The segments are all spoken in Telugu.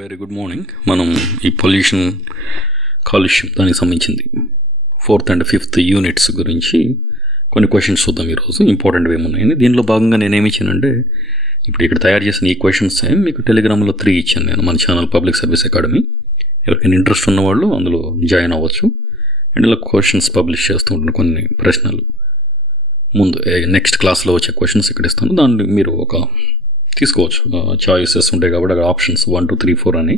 Very good morning. మనం ఈ పొల్యూషన్ కాలుష్యం దానికి సంబంధించింది 4th and 5th యూనిట్స్ గురించి కొన్ని క్వశ్చన్స్ చూద్దాం ఈరోజు. ఇంపార్టెంట్ ఏమున్నాయని దీనిలో భాగంగా నేనేమి ఇచ్చానంటే, ఇప్పుడు ఇక్కడ తయారు చేసిన ఈ క్వశ్చన్స్ మీకు టెలిగ్రామ్లో 3 ఇచ్చాను నేను, మన ఛానల్ పబ్లిక్ సర్వీస్ అకాడమీ. ఎవరికైనా ఇంట్రెస్ట్ ఉన్నవాళ్ళు అందులో జాయిన్ అవ్వచ్చు. అండ్ ఇలా క్వశ్చన్స్ పబ్లిష్ చేస్తూ ఉంటాను, కొన్ని ప్రశ్నలు ముందు నెక్స్ట్ క్లాస్లో వచ్చే క్వశ్చన్స్ ఇక్కడ ఇస్తాను. దాన్ని మీరు ఒక తీసుకోవచ్చు, చాయిసెస్ ఉంటాయి కాబట్టి అక్కడ ఆప్షన్స్ 1, 2, 3, 4 అని.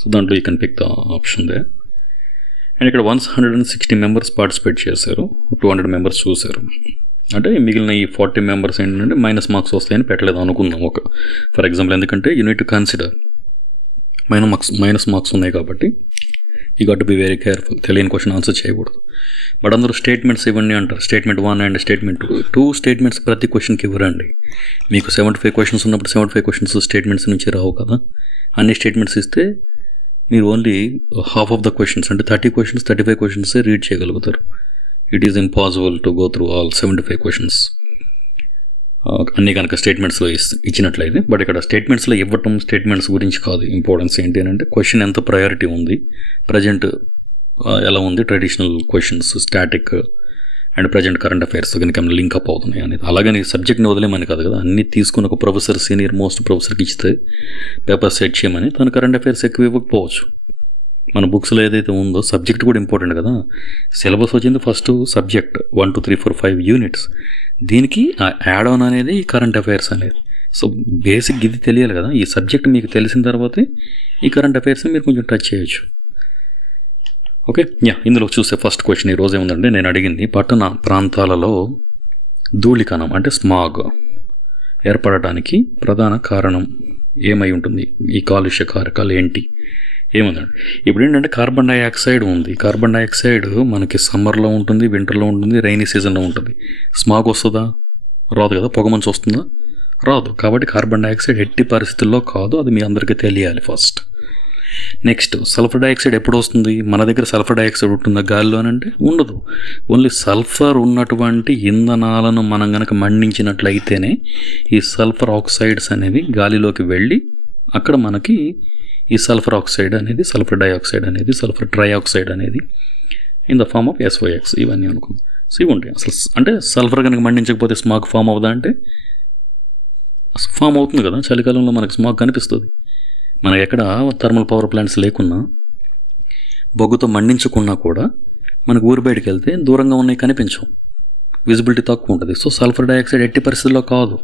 సో దాంట్లో you can pick the option దే. అండ్ ఇక్కడ 160 మెంబర్స్ పార్టిసిపేట్ చేశారు, 200 మెంబర్స్ చూశారు. అంటే మిగిలిన ఈ 40 మెంబర్స్ ఏంటంటే మైనస్ మార్క్స్ వస్తాయని పెట్టలేదు అనుకుందాం. ఒక ఫర్ ఎగ్జాంపుల్, ఎందుకంటే you need to consider minus marks ఉన్నాయి కాబట్టి you got to be very careful. తెలియని క్వశ్చన్ ఆన్సర్ చేయకూడదు. బట్ అందరూ స్టేట్మెంట్స్ ఇవ్వండి అంటారు. స్టేట్మెంట్ 1 అండ్ స్టేట్మెంట్ 2 స్టేట్మెంట్స్ ప్రతి క్వశ్చన్కి ఇవ్వరండి. మీకు 75 క్వశ్చన్స్ ఉన్నప్పుడు 75 క్వశ్చన్స్ స్టేట్మెంట్స్ నుంచి రావు కదా. అన్ని స్టేట్మెంట్స్ ఇస్తే మీరు only half of the questions అంటే 30 క్వశ్చన్స్ 35 క్వశ్చన్సే రీడ్ చేయగలుగుతారు. It is impossible to go through all 75 questions అన్నీ కనుక స్టేట్మెంట్స్లో ఇచ్చినట్లయితే. బట్ ఇక్కడ స్టేట్మెంట్స్లో ఇవ్వటం స్టేట్మెంట్స్ గురించి కాదు. ఇంపార్టెన్స్ ఏంటి అని అంటే, క్వశ్చన్ ఎంత ప్రయారిటీ ఉంది, ప్రజెంట్ ఎలా ఉంది, traditional questions, static and present current affairs కనుక లింక్ అప్ అవుతున్నాయి అనేది. అలాగని సబ్జెక్ట్ని వదిలేమని కాదు కదా. అన్నీ తీసుకుని ఒక ప్రొఫెసర్ సీనియర్ మోస్ట్ ప్రొఫెసర్కి ఇస్తే పేపర్ సెట్ చేయమని తను కరెంట్ అఫైర్స్ ఎక్కువ ఇవ్వకపోవచ్చు. మన బుక్స్లో ఏదైతే ఉందో సబ్జెక్ట్ కూడా ఇంపార్టెంట్ కదా. సిలబస్ వచ్చింది ఫస్ట్ సబ్జెక్ట్ 1, 2, 3, 4, 5 యూనిట్స్. దీనికి యాడ్ ఆన్ అనేది ఈ కరెంట్ అఫైర్స్ అనేది. సో బేసిక్ ఇది తెలియాలి కదా. ఈ సబ్జెక్ట్ మీకు తెలిసిన తర్వాతే ఈ కరెంట్ అఫైర్స్ని మీరు కొంచెం టచ్ చేయొచ్చు. ఓకే, ఇందులో చూస్తే ఫస్ట్ క్వశ్చన్ ఈరోజు ఏముందంటే, నేను అడిగింది పట్టణ ప్రాంతాలలో ధూళికణం అంటే స్మాగ్ ఏర్పడటానికి ప్రధాన కారణం ఏమై ఉంటుంది, ఈ కాలుష్య కారకాలు ఏంటి, ఏముందండి. ఇప్పుడు ఏంటంటే కార్బన్ డైఆక్సైడ్ ఉంది. కార్బన్ డైఆక్సైడ్ మనకి సమ్మర్లో ఉంటుంది, వింటర్లో ఉంటుంది, రైనీ సీజన్లో ఉంటుంది. స్మాగ్ వస్తుందా? రాదు కదా. పొగమంచు వస్తుందా? రాదు. కాబట్టి కార్బన్ డైఆక్సైడ్ ఎట్టి పరిస్థితుల్లో కాదు. అది మీ అందరికీ తెలియాలి ఫస్ట్. నెక్స్ట్, సల్ఫర్ డైఆక్సైడ్ ఎప్పుడు వస్తుంది? మన దగ్గర సల్ఫర్ డైఆక్సైడ్ ఉంటుందా గాలిలో అని అంటే ఉండదు. ఓన్లీ సల్ఫర్ ఉన్నటువంటి ఇంధనాలను మనం కనుక మండించినట్లయితేనే ఈ సల్ఫర్ ఆక్సైడ్స్ అనేవి గాలిలోకి వెళ్ళి అక్కడ మనకి ఈ సల్ఫర్ ఆక్సైడ్ అనేది, సల్ఫర్ డైఆక్సైడ్ అనేది, సల్ఫర్ ట్రైఆక్సైడ్ అనేది in the form of SOx ఇవన్నీ అనుకుందాం. సో ఇవి ఉంటాయి. అసలు అంటే సల్ఫర్ కనుక మండించకపోతే స్మాగ్ ఫామ్ అవుదా అంటే ఫామ్ అవుతుంది కదా. చలికాలంలో మనకు స్మాగ్ కనిపిస్తుంది. మనకి ఎక్కడ థర్మల్ పవర్ ప్లాంట్స్ లేకున్నా, బొగ్గుతో మండించుకున్నా కూడా మనకు ఊరి బయటికి వెళ్తే దూరంగా ఉన్నాయి కనిపించవు, విజిబిలిటీ తక్కువ ఉంటుంది. సో సల్ఫర్ డైఆక్సైడ్ ఎట్టి పరిస్థితుల్లో కాదు.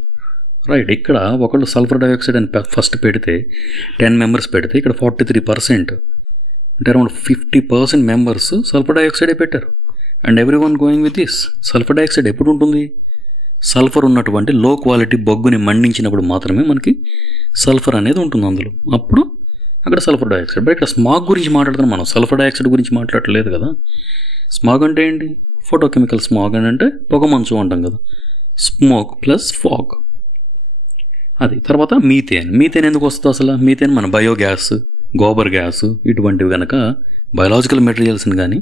రైట్, ఇక్కడ ఒకళ్ళు సల్ఫర్ డైఆక్సైడ్ అని ఫస్ట్ పెడితే 10 మెంబర్స్ పెడితే ఇక్కడ 43% అంటే అరౌండ్ 50% మెంబర్స్ సల్ఫర్ డైఆక్సైడే పెట్టారు. And every one going with this. Sulphur dioxide ఎప్పుడు ఉంటుంది? సల్ఫర్ ఉన్నటువంటి లో క్వాలిటీ బొగ్గుని మండించినప్పుడు మాత్రమే మనకి సల్ఫర్ అనేది ఉంటుంది అందులో. అప్పుడు అక్కడ సల్ఫర్ డైఆక్సైడ్. బట్ ఇక్కడ స్మాగ్ గురించి మాట్లాడుతున్నాం మనం, సల్ఫర్ డైఆక్సైడ్ గురించి మాట్లాడలేదు కదా. స్మాగ్ అంటే ఏంటి? ఫోటోకెమికల్ స్మాగ్ అని అంటే పొగమంచు అంటాం కదా. స్మోక్ ప్లస్ ఫాగ్ అది. తర్వాత మీథేన్. మీథేన్ ఎందుకు వస్తుంది అసలు? మీథేన్ మన బయోగ్యాస్, గోబర్ గ్యాస్ ఇటువంటివి కనుక బయలాజికల్ మెటీరియల్స్ని కానీ,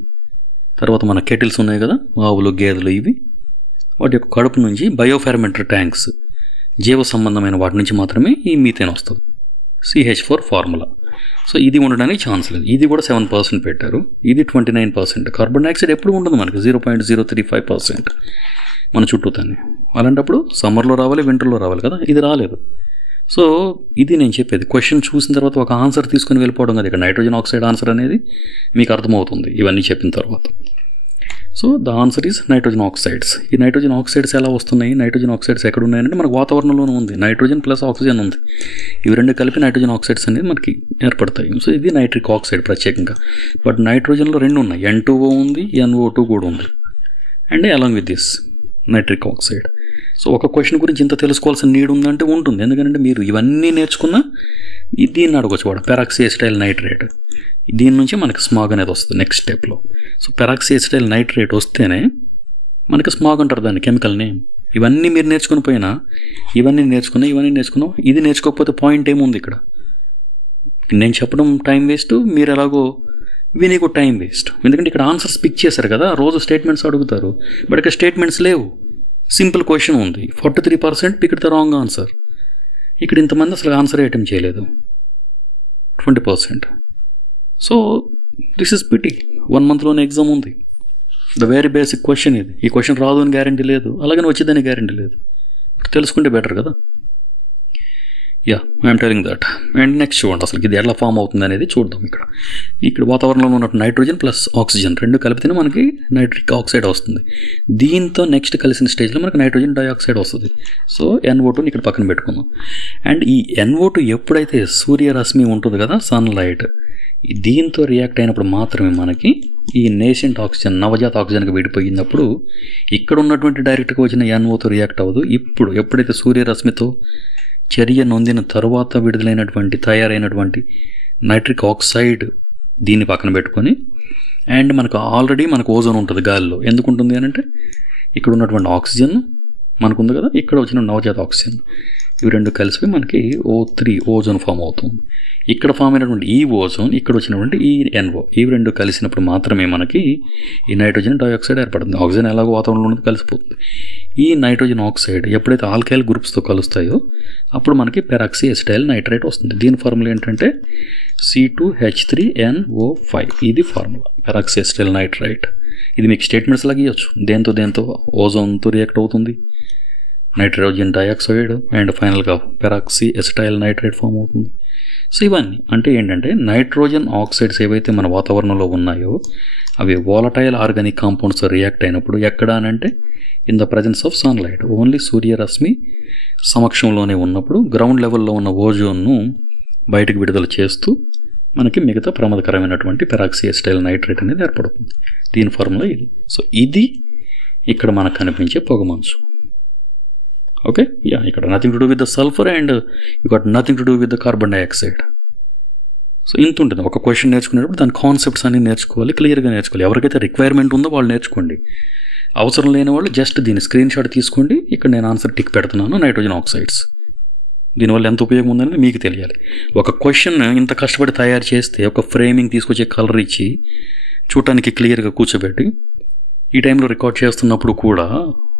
తర్వాత మన కెటిల్స్ ఉన్నాయి కదా, ఆవులు గేదెలు, ఇవి వాటి యొక్క కడుపు నుంచి బయోఫెర్మెంటర్ ట్యాంక్స్, జీవ సంబంధమైన వాటి నుంచి మాత్రమే ఈ మీథేన్ వస్తుంది. CH4 formula. సో ఇది ఉండడానికి ఛాన్స్ లేదు. ఇది కూడా 7% పెట్టారు, ఇది 29%. కార్బన్ డైఆక్సైడ్ ఎప్పుడు ఉంటుంది మనకి 0.035% మన చుట్టూతాన్ని. అలాంటప్పుడు సమ్మర్లో రావాలి, వింటర్లో రావాలి కదా. ఇది రాలేదు. సో ఇది నేను చెప్పేది. క్వశ్చన్ చూసిన తర్వాత ఒక ఆన్సర్ తీసుకుని వెళ్ళిపోవడం కదా. ఇక్కడ నైట్రోజన్ ఆక్సైడ్ ఆన్సర్ అనేది మీకు అర్థమవుతుంది ఇవన్నీ చెప్పిన తర్వాత. So the answer is nitrogen oxides. ఈ నైట్రోజన్ ఆక్సైడ్స్ ఎలా వస్తున్నాయి? నైట్రోజన్ ఆక్సైడ్స్ ఎక్కడ ఉన్నాయంటే మనకు వాతావరణంలోనే ఉంది. నైట్రోజన్ ప్లస్ ఆక్సిజన్ ఉంది. ఇవి రెండు కలిపి నైట్రోజన్ ఆక్సైడ్స్ అనేది మనకి ఏర్పడతాయి. సో ఇది నైట్రిక్ ఆక్సైడ్ ప్రత్యేకంగా. బట్ నైట్రోజన్లో 2 ఉన్నాయి, N2O ఉంది, NO2 కూడా ఉంది. And along with this nitric oxide. So ఒక క్వశ్చన్ గురించి ఇంత తెలుసుకోవాల్సిన నీడ్ ఉందంటే ఉంటుంది. ఎందుకంటే మీరు ఇవన్నీ నేర్చుకున్నా దీన్ని అడగచ్చు వాడు, పెరాక్సీ-ఎసిటైల్ నైట్రేట్. దీని నుంచి మనకి స్మాగ్ అనేది వస్తుంది నెక్స్ట్ స్టెప్లో. సో పెరాక్సీ-ఎసిటైల్ నైట్రేట్ వస్తేనే మనకి స్మాగ్ అంటారు దాన్ని, కెమికల్ నేమ్. ఇవన్నీ మీరు నేర్చుకుని పోయినా, ఇవన్నీ నేర్చుకున్నాం. ఇది నేర్చుకోకపోతే పాయింట్ ఏముంది ఇక్కడ? నేను చెప్పడం టైం వేస్ట్, మీరు ఎలాగో విని కూడా టైం వేస్ట్. ఎందుకంటే ఇక్కడ ఆన్సర్స్ పిక్ చేశారు కదా, రోజు స్టేట్మెంట్స్ అడుగుతారు. బట్ ఇక్కడ స్టేట్మెంట్స్ లేవు, సింపుల్ క్వశ్చన్ ఉంది. 43% పిక్డ్ ద రాంగ్ ఆన్సర్. ఇక్కడ ఇంతమంది అసలు ఆన్సర్ అటెంప్ట్ చేయలేదు. 20%. So this is pity. 1 monthలోనే ఎగ్జామ్ ఉంది. ద వెరీ బేసిక్ క్వశ్చన్ ఇది. ఈ క్వశ్చన్ రాదు అని గ్యారంటీ లేదు, అలాగని వచ్చేదని గ్యారంటీ లేదు. తెలుసుకుంటే బెటర్ కదా. Yeah, I'm telling that. And next చూడండి అసలు ఇది ఎలా ఫామ్ అవుతుంది అనేది చూద్దాం. ఇక్కడ వాతావరణంలో ఉన్న నైట్రోజన్ ప్లస్ ఆక్సిజన్ రెండు కలిపితేనే మనకి నైట్రిక్ ఆక్సైడ్ వస్తుంది. దీంతో నెక్స్ట్ కలిసిన స్టేజ్లో మనకి నైట్రోజన్ డైఆక్సైడ్ వస్తుంది. సో NO2 ఇక్కడ పక్కన పెట్టుకుందాం. అండ్ ఈ NO2 ఎప్పుడైతే సూర్యరశ్మి ఉంటుంది కదా, సన్లైట్, దీంతో రియాక్ట్ అయినప్పుడు మాత్రమే మనకి ఈ నేసెంట్ ఆక్సిజన్, నవజాత ఆక్సిజన్కి విడిపోయినప్పుడు ఇక్కడ ఉన్నటువంటి డైరెక్ట్గా వచ్చిన NO2 రియాక్ట్ అవ్వదు. ఇప్పుడు ఎప్పుడైతే సూర్యరశ్మితో చర్య నొందిన తరువాత విడుదలైనటువంటి తయారైనటువంటి నైట్రిక్ ఆక్సైడ్ దీన్ని పక్కన పెట్టుకొని, అండ్ మనకు ఓజోన్ ఉంటుంది గాలిలో. ఎందుకు ఉంటుంది అని అంటే ఇక్కడ ఉన్నటువంటి ఆక్సిజన్ మనకుంది కదా, ఇక్కడ వచ్చిన నవజాత ఆక్సిజన్, ఇవి రెండు కలిసిపోయి మనకి O3 ఓజోన్ ఫామ్ అవుతుంది. ఇక్కడ ఫామ్ అయినటువంటి ఈ ఓజోన్, ఇక్కడ వచ్చినటువంటి ఈ NO, ఇవి రెండు కలిసినప్పుడు మాత్రమే మనకి ఈ నైట్రోజన్ డైఆక్సైడ్ ఏర్పడుతుంది. ఆక్సిజన్ ఎలాగో వాతావరణంలో ఉన్నది కలిసిపోతుంది. ఈ నైట్రోజన్ ఆక్సైడ్ ఎప్పుడైతే ఆల్కైల్ గ్రూప్స్తో కలుస్తాయో అప్పుడు మనకి పెరాక్సీ ఎసిటైల్ నైట్రేట్ వస్తుంది. దీని ఫార్ములా ఏంటంటే C2H3NO5. ఇది ఫార్ములా, పెరాక్సీ ఎసిటైల్ నైట్రేట్. ఇది మీకు స్టేట్మెంట్స్ లాగా ఇవ్వచ్చు. దేంతో ఓజోన్తో రియాక్ట్ అవుతుంది, నైట్రోజన్ డైఆక్సైడ్, అండ్ ఫైనల్గా పెరాక్సీ ఎసిటైల్ నైట్రేట్ ఫామ్ అవుతుంది. సో ఇవన్నీ అంటే ఏంటంటే నైట్రోజన్ ఆక్సైడ్స్ ఏవైతే మన వాతావరణంలో ఉన్నాయో అవి వాలటైల్ ఆర్గానిక్ కాంపౌండ్స్తో రియాక్ట్ అయినప్పుడు ఎక్కడ అనంటే in the presence of sunlight, only సూర్యరశ్మి సమక్షంలోనే ఉన్నప్పుడు గ్రౌండ్ లెవెల్లో ఉన్న ఓజోన్ను బయటకు విడుదల చేస్తూ మనకి మిగతా ప్రమాదకరమైనటువంటి పెరాక్సీ ఎసిటైల్ నైట్రేట్ అనేది ఏర్పడుతుంది. దీని ఫార్ములా ఇది. సో ఇది ఇక్కడ మనకు కనిపించే పొగమంచు. ఓకే, యా, ఇక్కడ nothing to do with the sulphur and you got nothing to do with the carbon dioxide. So ఇంత ఉంటుంది. ఒక క్వశ్చన్ నేర్చుకునేటప్పుడు దాని కాన్సెప్ట్స్ అన్ని నేర్చుకోవాలి, క్లియర్గా నేర్చుకోవాలి. ఎవరికైతే రిక్వైర్మెంట్ ఉందో వాళ్ళు నేర్చుకోండి. అవసరం లేని వాళ్ళు జస్ట్ దీని స్క్రీన్ షాట్ తీసుకోండి. ఇక్కడ నేను ఆన్సర్ టిక్ పెడుతున్నాను, నైట్రోజన్ ఆక్సైడ్స్. దీనివల్ల ఎంత ఉపయోగం ఉందని మీకు తెలియాలి. ఒక క్వశ్చన్ ఇంత కష్టపడి తయారు చేస్తే ఒక ఫ్రేమింగ్ తీసుకొచ్చే కలర్ ఇచ్చి చూడటానికి క్లియర్గా కూర్చోబెట్టి ఈ టైంలో రికార్డ్ చేస్తున్నప్పుడు కూడా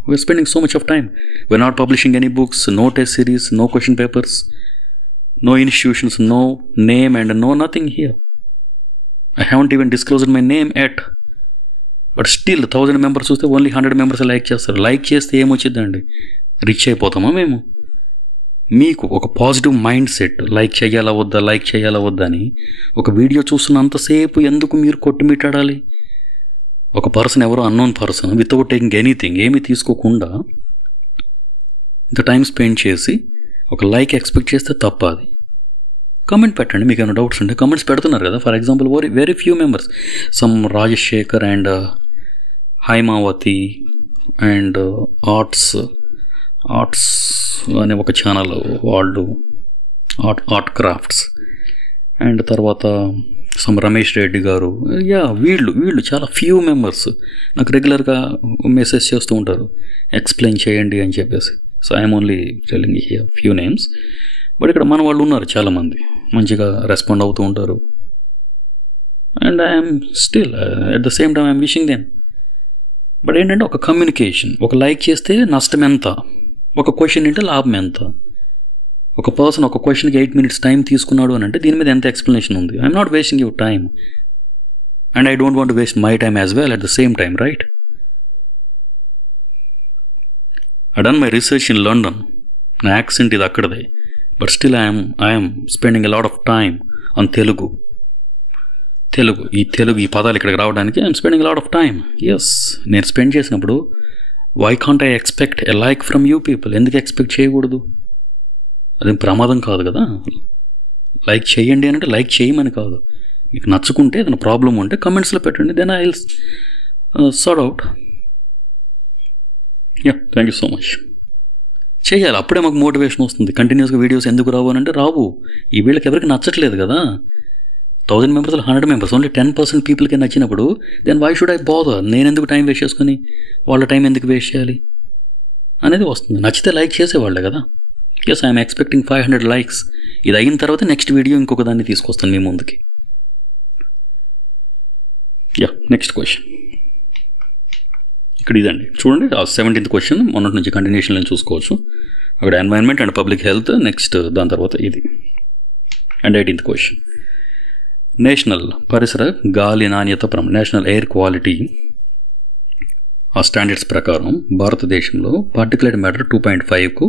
we're spending so much of time. We're not publishing any books, no test series, no question papers, no institutions, no name and no nothing here. I haven't even disclosed my name yet. But still 1000 members చూస్తే ఓన్లీ 100 members లైక్ చేస్తారు. లైక్ చేస్తే ఏమొచ్చిందండి, రిచ్ అయిపోతామా మేము? మీకు ఒక పాజిటివ్ మైండ్ సెట్, లైక్ చేయాలా వద్దా అని ఒక వీడియో చూస్తున్నంతసేపు ఎందుకు మీరు కొట్టుమిట్టాడాలి? ఒక పర్సన్, ఎవరో unknown person, without taking anything, ఏమీ తీసుకోకుండా ఇంత టైం స్పెండ్ చేసి ఒక లైక్ ఎక్స్పెక్ట్ చేస్తే తప్ప. అది కామెంట్ పెట్టండి. మీకు ఏమైనా డౌట్స్ ఉంటే కామెంట్స్ పెడుతున్నారు కదా. For example very few members, some Rajasekhar and Haimavathi and arts అనే ఒక ఛానల్, వాళ్ళు ఆర్ట్ క్రాఫ్ట్స్, అండ్ తర్వాత సమ్ రమేష్ రెడ్డి గారు, యా, వీళ్ళు చాలా ఫ్యూ మెంబర్స్ నాకు రెగ్యులర్గా మెసేజ్ చేస్తూ ఉంటారు, ఎక్స్ప్లెయిన్ చేయండి అని చెప్పేసి. So I'm only telling here few names. But ఇక్కడ మన వాళ్ళు ఉన్నారు చాలామంది, మంచిగా రెస్పాండ్ అవుతూ ఉంటారు. And I'm still at the same time I'm wishing them. But ఏంటంటే ఒక కమ్యూనికేషన్, ఒక లైక్ చేస్తే నష్టం ఎంత, ఒక క్వశ్చన్ అంటే లాభం ఎంత. ఒక పర్సన్ ఒక క్వశ్చన్కి 8 minutes టైం తీసుకున్నాడు అని అంటే దీని మీద ఎంత ఎక్స్ప్లెనేషన్ ఉంది. I'm not wasting your time and I don't want to waste my time as well at the same time, right? I done my research in London. నా యాక్సెంట్ ఇది అక్కడదే, but still I'm spending a lot of time on Telugu. ఈ పదాలు ఇక్కడికి రావడానికి I'm spending a lot of time. Yes, నేను స్పెండ్ చేసినప్పుడు why can't I expect a like from you people? ఎందుకు ఎక్స్పెక్ట్ చేయకూడదు? అదేం ప్రమాదం కాదు కదా. లైక్ చేయండి అని అంటే లైక్ చేయమని కాదు. మీకు నచ్చుకుంటే ఏదైనా ప్రాబ్లం ఉంటే కమెంట్స్లో పెట్టండి, then I will sort out. Yeah, thank you so much. చేయాలి, అప్పుడే మాకు మోటివేషన్ వస్తుంది. కంటిన్యూస్గా వీడియోస్ ఎందుకు రావు అని అంటే రావు. ఈ వీళ్ళకి ఎవరికి నచ్చట్లేదు కదా. 1000 members 100 members, ఓన్లీ 10% పీపుల్కి నచ్చినప్పుడు then why should I bother? నేను ఎందుకు టైం వేస్ట్ చేసుకొని వాళ్ళ టైం ఎందుకు వేస్ట్ చేయాలి అనేది వస్తుంది. నచ్చితే లైక్ చేసేవాళ్ళే కదా. Yes, I'm expecting 500 likes. ఇది అయిన తర్వాత నెక్స్ట్ వీడియో ఇంకొక దాన్ని తీసుకొస్తాను మీ ముందుకి. యా, నెక్స్ట్ క్వశ్చన్ ఇక్కడ ఇదండి. చూడండి, 17th క్వశ్చన్ మొన్నటి నుంచి కంటిన్యూషన్లో చూసుకోవచ్చు. అక్కడ environment and public health, next దాని తర్వాత ఇది. అండ్ 18th క్వశ్చన్, నేషనల్ పరిసర గాలి నాణ్యత నేషనల్ ఎయిర్ క్వాలిటీ ఆ స్టాండర్డ్స్ ప్రకారం భారతదేశంలో పార్టికులేట్ మ్యాటర్ 2.5కు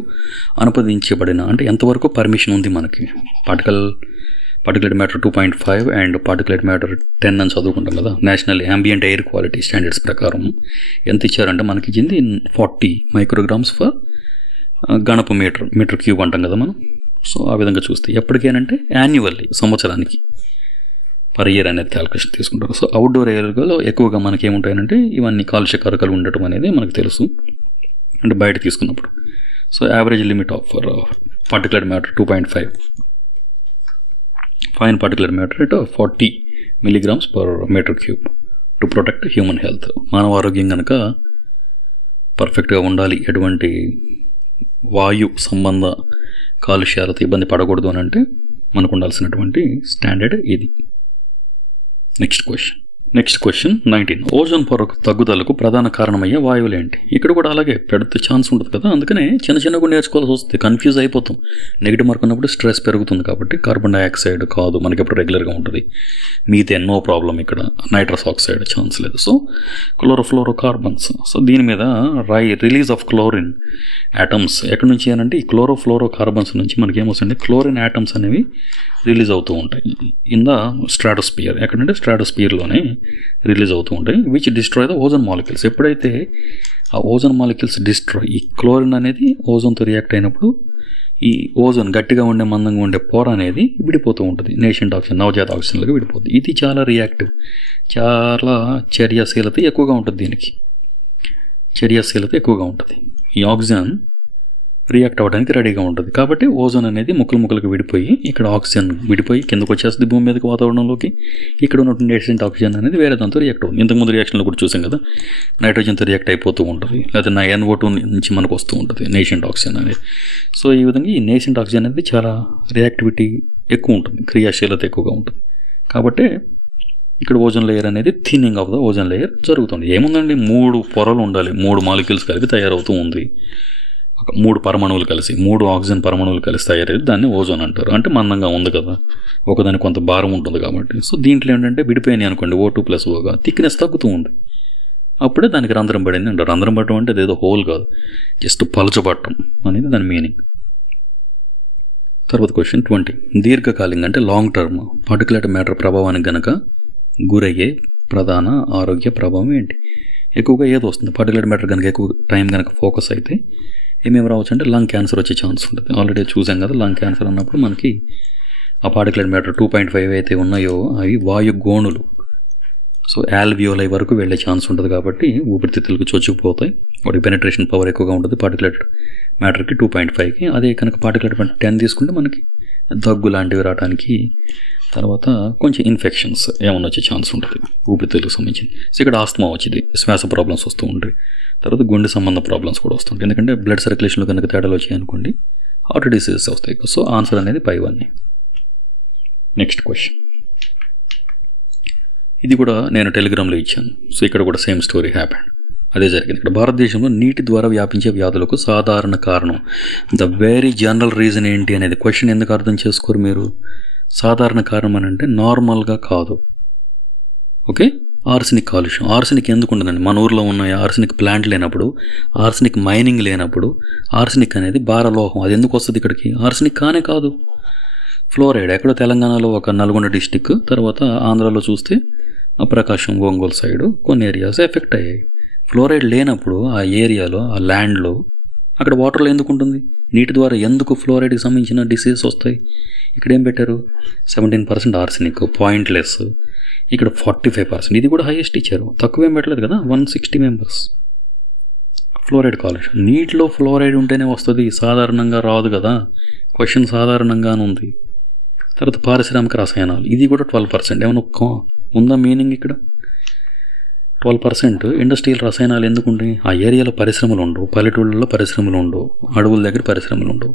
అనుమతించబడిన అంటే ఎంతవరకు పర్మిషన్ ఉంది మనకి particulate matter 2.5 and particulate matter 10 అని చదువుకుంటాం కదా. National ambient air quality standards ప్రకారం ఎంత ఇచ్చారంటే మనకి ఇచ్చింది 40 మైక్రోగ్రామ్స్ ఫర్ గణపు మీటర్ క్యూబ్ అంటాం కదా మనం. సో ఆ విధంగా చూస్తే ఎప్పటికేనంటే యాన్యువల్లీ సంవత్సరానికి పర్ ఇయర్ అనేది క్యాల్కులేషన్ తీసుకుంటారు. సో అవుట్డోర్ ఏరియాలో ఎక్కువగా మనకి ఏముంటాయంటే ఇవన్నీ కాలుష్య కారకాలు ఉండటం అనేది మనకు తెలుసు అంటే బయట తీసుకున్నప్పుడు. So average limit of for particulate matter 2.5, fine particulate matter at 40 milligrams per meter cube to protect human health. మానవ ఆరోగ్యం కనుక పర్ఫెక్ట్గా ఉండాలి, ఎటువంటి వాయు సంబంధ కాలుష్యాలతో ఇబ్బంది పడకూడదు అని అంటే మనకు ఉండాల్సినటువంటి స్టాండర్డ్ ఇది. Next question 19. ఓజోన్ పొర తగ్గుదలకు ప్రధాన కారణమయ్యే వాయువులు ఏంటి? ఇక్కడ కూడా అలాగే పెడితే ఛాన్స్ ఉంటుంది కదా, అందుకనే చిన్నగా నేర్చుకోవాల్సి వస్తుంది, కన్ఫ్యూజ్ అయిపోతాం. నెగిటివ్ మార్క్ ఉన్నప్పుడు స్ట్రెస్ పెరుగుతుంది కాబట్టి కార్బన్ డైఆక్సైడ్ కాదు మనకి ఎప్పుడు రెగ్యులర్గా ఉంటుంది. మీథేన్ నో ప్రాబ్లం, ఇక్కడ నైట్రస్ ఆక్సైడ్ ఛాన్స్ లేదు. So chlorofluorocarbons. సో దీని మీద రిలీజ్ ఆఫ్ క్లోరిన్ యాటమ్స్ ఎక్కడి నుంచి అంటే ఈ క్లోరోఫ్లోరోకార్బన్స్ నుంచి మనకి ఏమొస్తుంది, క్లోరిన్ యాటమ్స్ అనేవి రిలీజ్ అవుతూ ఉంటాయి ఇన్ ద స్ట్రాటోస్పియర్. ఎక్కడంటే స్ట్రాటోస్పియర్లోనే రిలీజ్ అవుతూ ఉంటాయి, which destroy the ozone molecules. ఎప్పుడైతే ఆ ఓజోన్ మాలిక్యూల్స్ డిస్ట్రాయ్, ఈ క్లోరిన్ అనేది ఓజోన్తో రియాక్ట్ అయినప్పుడు ఈ ఓజోన్ గట్టిగా ఉండే మందంగా ఉండే పొర అనేది విడిపోతూ ఉంటుంది, నేషెంట్ ఆక్సిజన్ నవజాత ఆక్సిజన్లుగా విడిపోతుంది. ఇది చాలా రియాక్టివ్, చాలా చర్యాశీలత ఎక్కువగా ఉంటుంది, దీనికి చర్యాశీలత ఎక్కువగా ఉంటుంది. ఈ ఆక్సిజన్ రియాక్ట్ అవ్వడానికి రెడీగా ఉంటుంది కాబట్టి ఓజోన్ అనేది ముక్కలకు విడిపోయి ఇక్కడ ఆక్సిజన్ విడిపోయి కిందకు వచ్చేస్తుంది భూమి మీదకి వాతావరణంలోకి. ఇక్కడ ఉన్నటువంటి నేషెంట్ ఆక్సిజన్ అనేది వేరే దాంతో రియాక్ట్ అవుతుంది. ఇంతకుముందు రియాక్షన్లో కూడా చూసాం కదా, నైట్రోజన్తో రియాక్ట్ అయిపోతూ ఉంటుంది, లేకపోతే NO2 నుంచి మనకు వస్తూ ఉంటుంది నేషెంట్ ఆక్సిజన్ అనేది. సో ఈ విధంగా ఈ నేషెంట్ ఆక్సిజన్ అనేది చాలా రియాక్టివిటీ ఎక్కువ ఉంటుంది, క్రియాశీలత ఎక్కువగా ఉంటుంది. కాబట్టి ఇక్కడ ఓజోన్ లేయర్ అనేది thinning of the ozone layer జరుగుతుంది. ఏముందండి, 3 పొరలు ఉండాలి, 3 మాలిక్యూల్స్ కలిపి తయారవుతూ ఉంది. 3 పరమాణువులు కలిసి 3 ఆక్సిజన్ పరమాణువులు కలిసి తయారయ్యేది దాన్ని ఓజోన్ అంటారు. అంటే మందంగా ఉంది కదా, ఒకదానికి కొంత భారం ఉంటుంది కాబట్టి. సో దీంట్లో ఏంటంటే విడిపోయినాయి అనుకోండి, O2+Oగా థిక్నెస్ తగ్గుతూ ఉంది, అప్పుడే దానికి రంధ్రం పడింది అంటారు. రంధ్రం పట్టడం అంటే అదేదో హోల్ కాదు, జస్ట్ పలచబట్టం అనేది దాని మీనింగ్. తర్వాత క్వశ్చన్ 20. దీర్ఘకాలికంగా అంటే లాంగ్ టర్మ్ పార్టికులేట్ మ్యాటర్ ప్రభావానికి గనక గురయ్యే ప్రధాన ఆరోగ్య ప్రభావం ఏంటి? ఎక్కువగా ఏదో వస్తుంది, పార్టికులేట్ మ్యాటర్ కనుక ఎక్కువ టైం కనుక ఫోకస్ అయితే ఏమేమి రావచ్చు అంటే లంగ్ క్యాన్సర్ వచ్చే ఛాన్స్ ఉంటుంది. ఆల్రెడీ చూసాం కదా, లంగ్ క్యాన్సర్ అన్నప్పుడు మనకి ఆ పార్టికులేట్ మ్యాటర్ 2.5 అయితే ఉన్నాయో అవి వాయు గోణులు, సో ఆల్వియోలై వరకు వెళ్ళే ఛాన్స్ ఉంటుంది కాబట్టి ఊపిరితిత్తులకు చొచ్చుకుపోతాయి. వాటికి పెనిట్రేషన్ పవర్ ఎక్కువగా ఉంటుంది పార్టికులేట్ మ్యాటర్కి 2.5కి. అదే కనుక పార్టికులేట్ మ్యాటర్ 10 తీసుకుంటే మనకి దగ్గు లాంటివి రావడానికి, తర్వాత కొంచెం ఇన్ఫెక్షన్స్ ఏమన్నా వచ్చే ఛాన్స్ ఉంటుంది ఊపిరితిత్తులకు సంబంధించింది. సో ఇక్కడ ఆస్తమా వచ్చింది, శ్వాస ప్రాబ్లమ్స్ వస్తూ ఉంటాయి, తర్వాత గుండె సంబంధ ప్రాబ్లమ్స్ కూడా వస్తుంటాయి. ఎందుకంటే బ్లడ్ సర్క్యులేషన్లో కనుక తేడాలు వచ్చాయనుకోండి హార్ట్ డిసీజెస్ వస్తాయి. సో ఆన్సర్ అనేది పైవన్నీ. నెక్స్ట్ క్వశ్చన్, ఇది కూడా నేను టెలిగ్రామ్లో ఇచ్చాను. సో ఇక్కడ కూడా సేమ్ స్టోరీ హ్యాపెండ్, అదే జరిగింది. ఇక్కడ భారతదేశంలో నీటి ద్వారా వ్యాపించే వ్యాధులకు సాధారణ కారణం, ద వెరీ జనరల్ రీజన్ ఏంటి అనేది క్వశ్చన్ ఎందుకు అర్థం చేసుకోరు మీరు? సాధారణ కారణం అని అంటే నార్మల్గా కాదు, ఓకే. ఆర్సెనిక్ కాలుష్యం. ఆర్సెనిక్ ఎందుకు ఉండదండి? మన ఊర్లో ఉన్న ఆర్సెనిక్ ప్లాంట్ లేనప్పుడు, ఆర్సెనిక్ మైనింగ్ లేనప్పుడు ఆర్సెనిక్ అనేది భారలోహం, అది ఎందుకు వస్తుంది ఇక్కడికి? ఆర్సెనిక్ కానే కాదు. ఫ్లోరైడ్ ఎక్కడో తెలంగాణలో ఒక నల్గొండ డిస్టిక్, తర్వాత ఆంధ్రాలో చూస్తే ప్రకాశం ఒంగోలు సైడు కొన్ని ఏరియాస్ ఎఫెక్ట్ అయ్యాయి. ఫ్లోరైడ్ లేనప్పుడు ఆ ఏరియాలో ఆ ల్యాండ్లో అక్కడ వాటర్లో ఎందుకు ఉంటుంది? నీటి ద్వారా ఎందుకు ఫ్లోరైడ్కి సంబంధించిన డిసీజెస్ వస్తాయి? ఇక్కడ ఏం పెట్టారు? 17% ఆర్సెనిక్, పాయింట్లెస్. ఇక్కడ 45%, ఇది కూడా హైయెస్ట్ ఇచ్చారు, తక్కువేం పెట్టలేదు కదా, 160 మెంబర్స్. ఫ్లోరైడ్ కాలుష్యం, నీటిలో ఫ్లోరైడ్ ఉంటేనే వస్తుంది, సాధారణంగా రాదు కదా. క్వశ్చన్ సాధారణంగానే ఉంది. తర్వాత పారిశ్రామిక రసాయనాలు, ఇది కూడా 12%. ఏమన్నా ఉందా మీనింగ్ ఇక్కడ? 12% ఇండస్ట్రియల్ రసాయనాలు ఎందుకు ఉంటాయి? ఆ ఏరియాలో పరిశ్రమలు ఉండవు, పల్లెటూళ్ళలో పరిశ్రమలు ఉండవు, అడవుల దగ్గర పరిశ్రమలు ఉండవు.